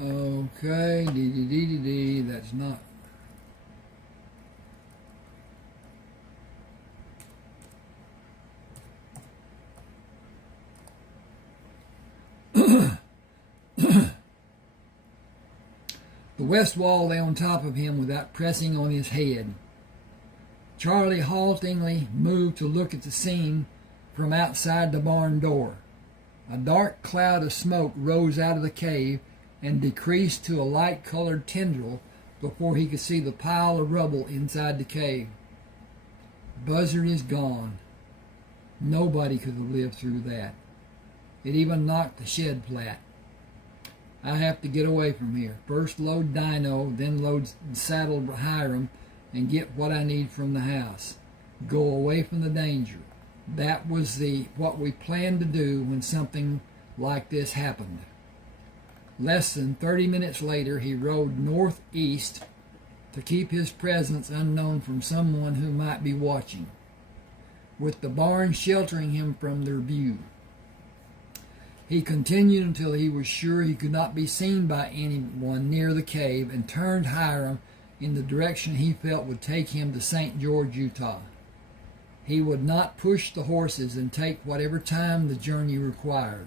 Okay, dee, that's not. The west wall lay on top of him without pressing on his head. Charlie haltingly moved to look at the scene from outside the barn door. A dark cloud of smoke rose out of the cave and decreased to a light-colored tendril before he could see the pile of rubble inside the cave. Buzzard is gone. Nobody could have lived through that. It even knocked the shed flat. I have to get away from here. First load Dino, then load saddle Hiram, and get what I need from the house. Go away from the danger. That was what we planned to do when something like this happened. Less than 30 minutes later, he rode northeast to keep his presence unknown from someone who might be watching, with the barn sheltering him from their view. He continued until he was sure he could not be seen by anyone near the cave and turned Hiram in the direction he felt would take him to St. George, Utah. He would not push the horses and take whatever time the journey required.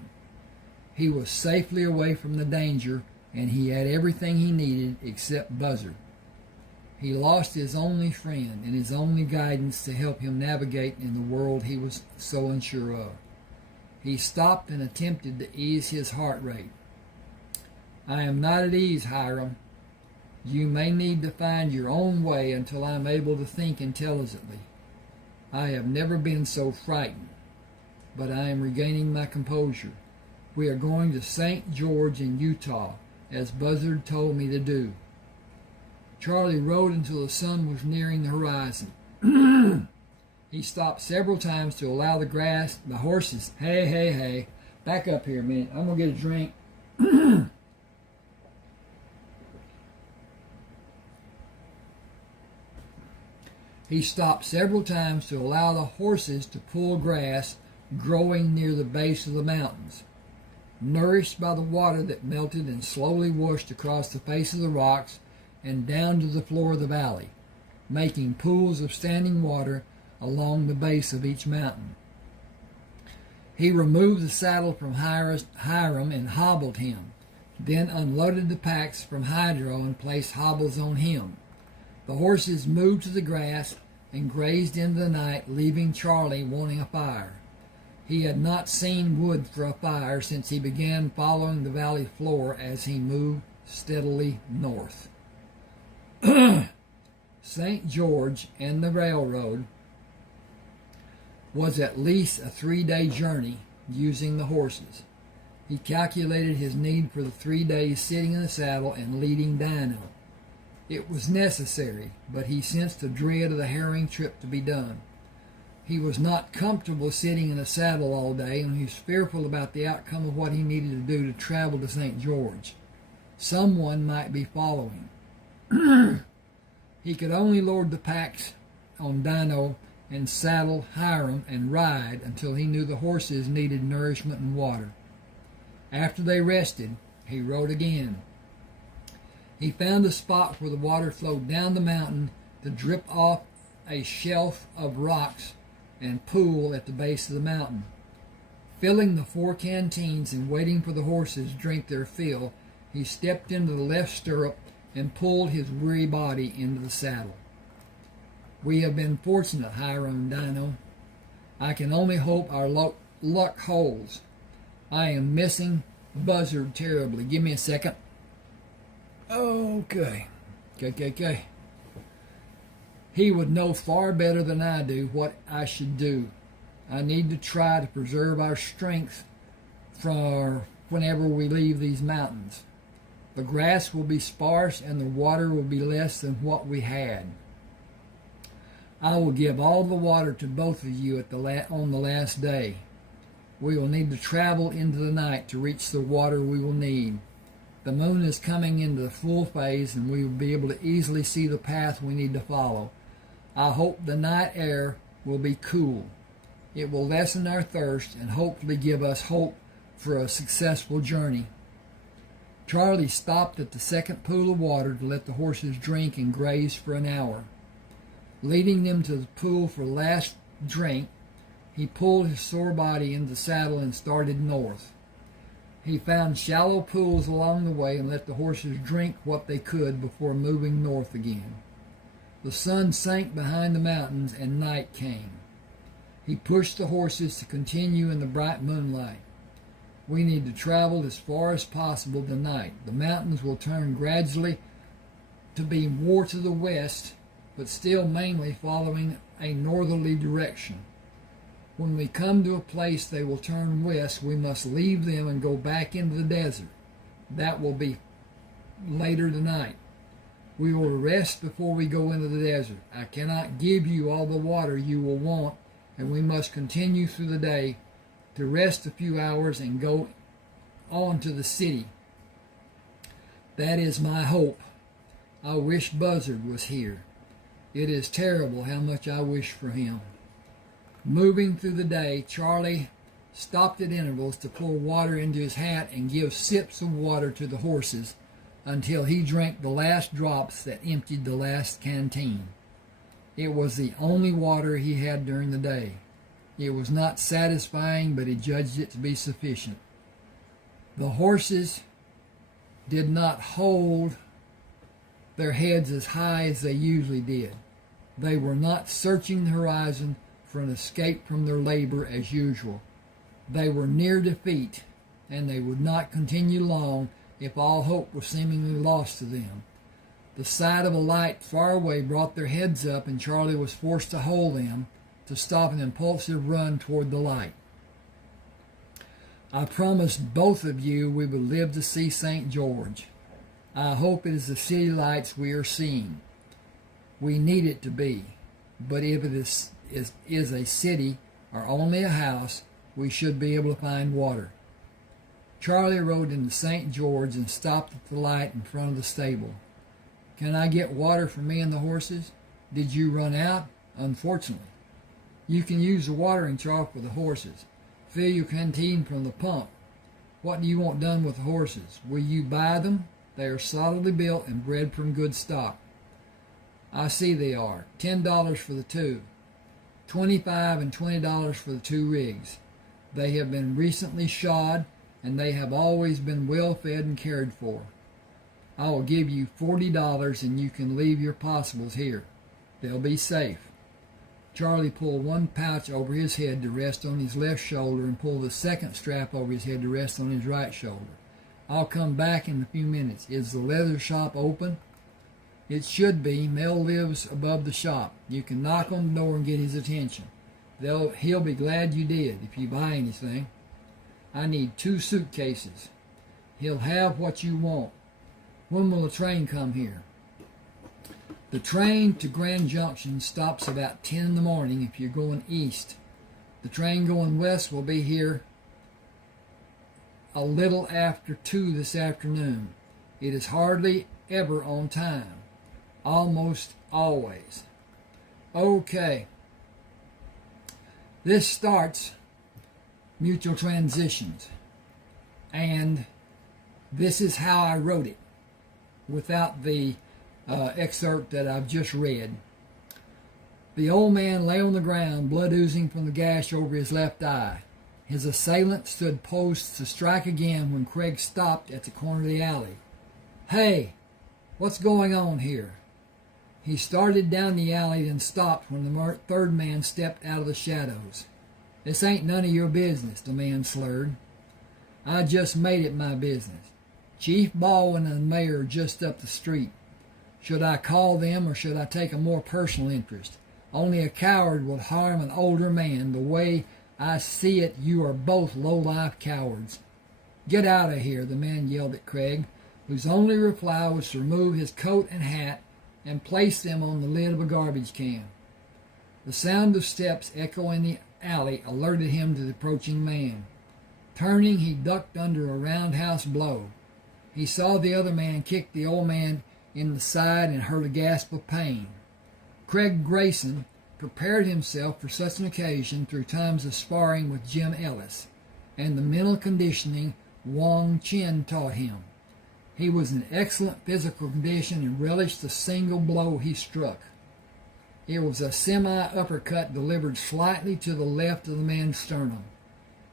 He was safely away from the danger, and he had everything he needed except Buzzard. He lost his only friend and his only guidance to help him navigate in the world he was so unsure of. He stopped and attempted to ease his heart rate. I am not at ease, Hiram. You may need to find your own way until I am able to think intelligently. I have never been so frightened. but I am regaining my composure. We are going to St. George in Utah, as Buzzard told me to do. Charlie rode until the sun was nearing the horizon. He stopped several times to allow the horses, hey, back up here a minute, I'm going to get a drink. He stopped several times to allow the horses to pull grass growing near the base of the mountains. Nourished by the water that melted and slowly washed across the face of the rocks and down to the floor of the valley, making pools of standing water along the base of each mountain. He removed the saddle from Hiram and hobbled him, then unloaded the packs from Hydro and placed hobbles on him. The horses moved to the grass and grazed into the night, leaving Charlie wanting a fire. He had not seen wood for a fire since he began following the valley floor as he moved steadily north. St. George and the railroad was at least a 3-day journey using the horses. He calculated his need for the 3 days sitting in the saddle and leading Dino. It was necessary, but he sensed a dread of the harrowing trip to be done. He was not comfortable sitting in a saddle all day, and he was fearful about the outcome of what he needed to do to travel to St. George. Someone might be following. He could only load the packs on Dino and saddle Hiram and ride until he knew the horses needed nourishment and water. After they rested, he rode again. He found a spot where the water flowed down the mountain to drip off a shelf of rocks and pool at the base of the mountain. Filling the 4 canteens and waiting for the horses to drink their fill, he stepped into the left stirrup and pulled his weary body into the saddle. We have been fortunate, Hiram and Dino. I can only hope our luck holds. I am missing Buzzard terribly. Give me a second. Okay. He would know far better than I do what I should do. I need to try to preserve our strength for whenever we leave these mountains. The grass will be sparse and the water will be less than what we had. I will give all the water to both of you on the last day. We will need to travel into the night to reach the water we will need. The moon is coming into the full phase and we will be able to easily see the path we need to follow. I hope the night air will be cool. It will lessen our thirst and hopefully give us hope for a successful journey. Charlie stopped at the second pool of water to let the horses drink and graze for an hour. Leading them to the pool for the last drink, he pulled his sore body into the saddle and started north. He found shallow pools along the way and let the horses drink what they could before moving north again. The sun sank behind the mountains and night came. He pushed the horses to continue in the bright moonlight. We need to travel as far as possible tonight. The mountains will turn gradually to be more to the west, but still mainly following a northerly direction. When we come to a place they will turn west, we must leave them and go back into the desert. That will be later tonight. We will rest before we go into the desert. I cannot give you all the water you will want, and we must continue through the day to rest a few hours and go on to the city. That is my hope. I wish Buzzard was here. It is terrible how much I wish for him. Moving through the day, Charlie stopped at intervals to pour water into his hat and give sips of water to the horses until he drank the last drops that emptied the last canteen. It was the only water he had during the day. It was not satisfying, but he judged it to be sufficient. The horses did not hold their heads as high as they usually did. They were not searching the horizon for an escape from their labor as usual. They were near defeat, and they would not continue long if all hope was seemingly lost to them. The sight of a light far away brought their heads up, and Charlie was forced to hold them to stop an impulsive run toward the light. I promised both of you we would live to see St. George. I hope it is the city lights we are seeing. We need it to be, but if it is a city or only a house, we should be able to find water. Charlie rode into St. George and stopped at the light in front of the stable. Can I get water for me and the horses? Did you run out? Unfortunately. You can use the watering trough for the horses. Fill your canteen from the pump. What do you want done with the horses? Will you buy them? They are solidly built and bred from good stock. I see they are. $10 for the two. $25 and $20 for the two rigs. They have been recently shod, and they have always been well fed and cared for. I will give you $40 and you can leave your possibles here. They'll be safe. Charlie pulled one pouch over his head to rest on his left shoulder and pulled the second strap over his head to rest on his right shoulder. I'll come back in a few minutes. Is the leather shop open? It should be. Mel lives above the shop. You can knock on the door and get his attention. He'll be glad you did if you buy anything. I need 2 suitcases. He'll have what you want. When will the train come here? The train to Grand Junction stops about 10 in the morning if you're going east. The train going west will be here a little after 2 this afternoon. It is hardly ever on time. Almost always. Okay. This starts mutual transitions. And this is how I wrote it without the excerpt that I've just read. The old man lay on the ground, blood oozing from the gash over his left eye. His assailant stood posed to strike again when Craig stopped at the corner of the alley. Hey, what's going on here? He started down the alley, then stopped when the third man stepped out of the shadows. This ain't none of your business, the man slurred. I just made it my business. Chief Baldwin and the mayor are just up the street. Should I call them or should I take a more personal interest? Only a coward would harm an older man. The way I see it, you are both low-life cowards. Get out of here, the man yelled at Craig, whose only reply was to remove his coat and hat and place them on the lid of a garbage can. The sound of steps echoing the alley alerted him to the approaching man. Turning, he ducked under a roundhouse blow. He saw the other man kick the old man in the side and heard a gasp of pain. Craig Greyson prepared himself for such an occasion through times of sparring with Jim Ellis, and the mental conditioning Wong Chin taught him. He was in excellent physical condition and relished the single blow he struck. It was a semi-uppercut delivered slightly to the left of the man's sternum.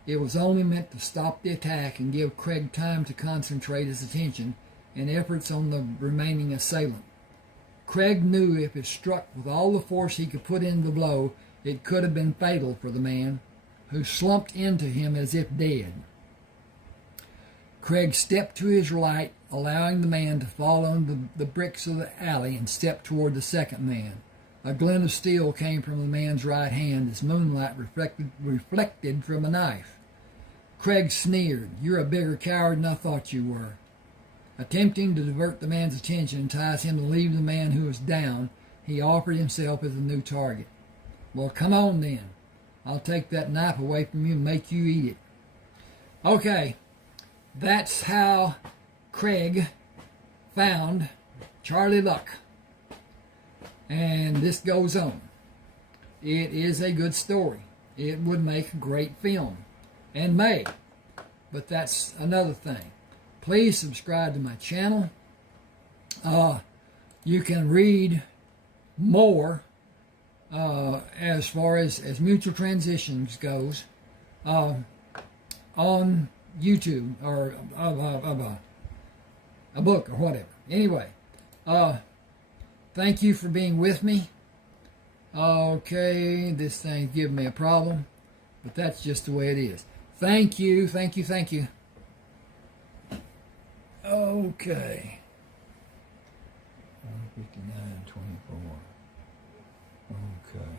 It was only meant to stop the attack and give Craig time to concentrate his attention and efforts on the remaining assailant. Craig knew if it struck with all the force he could put into the blow, it could have been fatal for the man, who slumped into him as if dead. Craig stepped to his right, allowing the man to fall on the bricks of the alley and stepped toward the second man. A glint of steel came from the man's right hand as moonlight reflected from a knife. Craig sneered. You're a bigger coward than I thought you were. Attempting to divert the man's attention and entice him to leave the man who was down, he offered himself as a new target. Well, come on then. I'll take that knife away from you and make you eat it. Okay, that's how Craig found Charlie Luck. And this goes on. It is a good story. It would make a great film. And may. But that's another thing. Please subscribe to my channel. You can read more as far as mutual transitions goes on YouTube or a book or whatever. Anyway, thank you for being with me. Okay, this thing's giving me a problem, but that's just the way it is. Thank you, thank you, thank you. Okay. 59:24. Okay.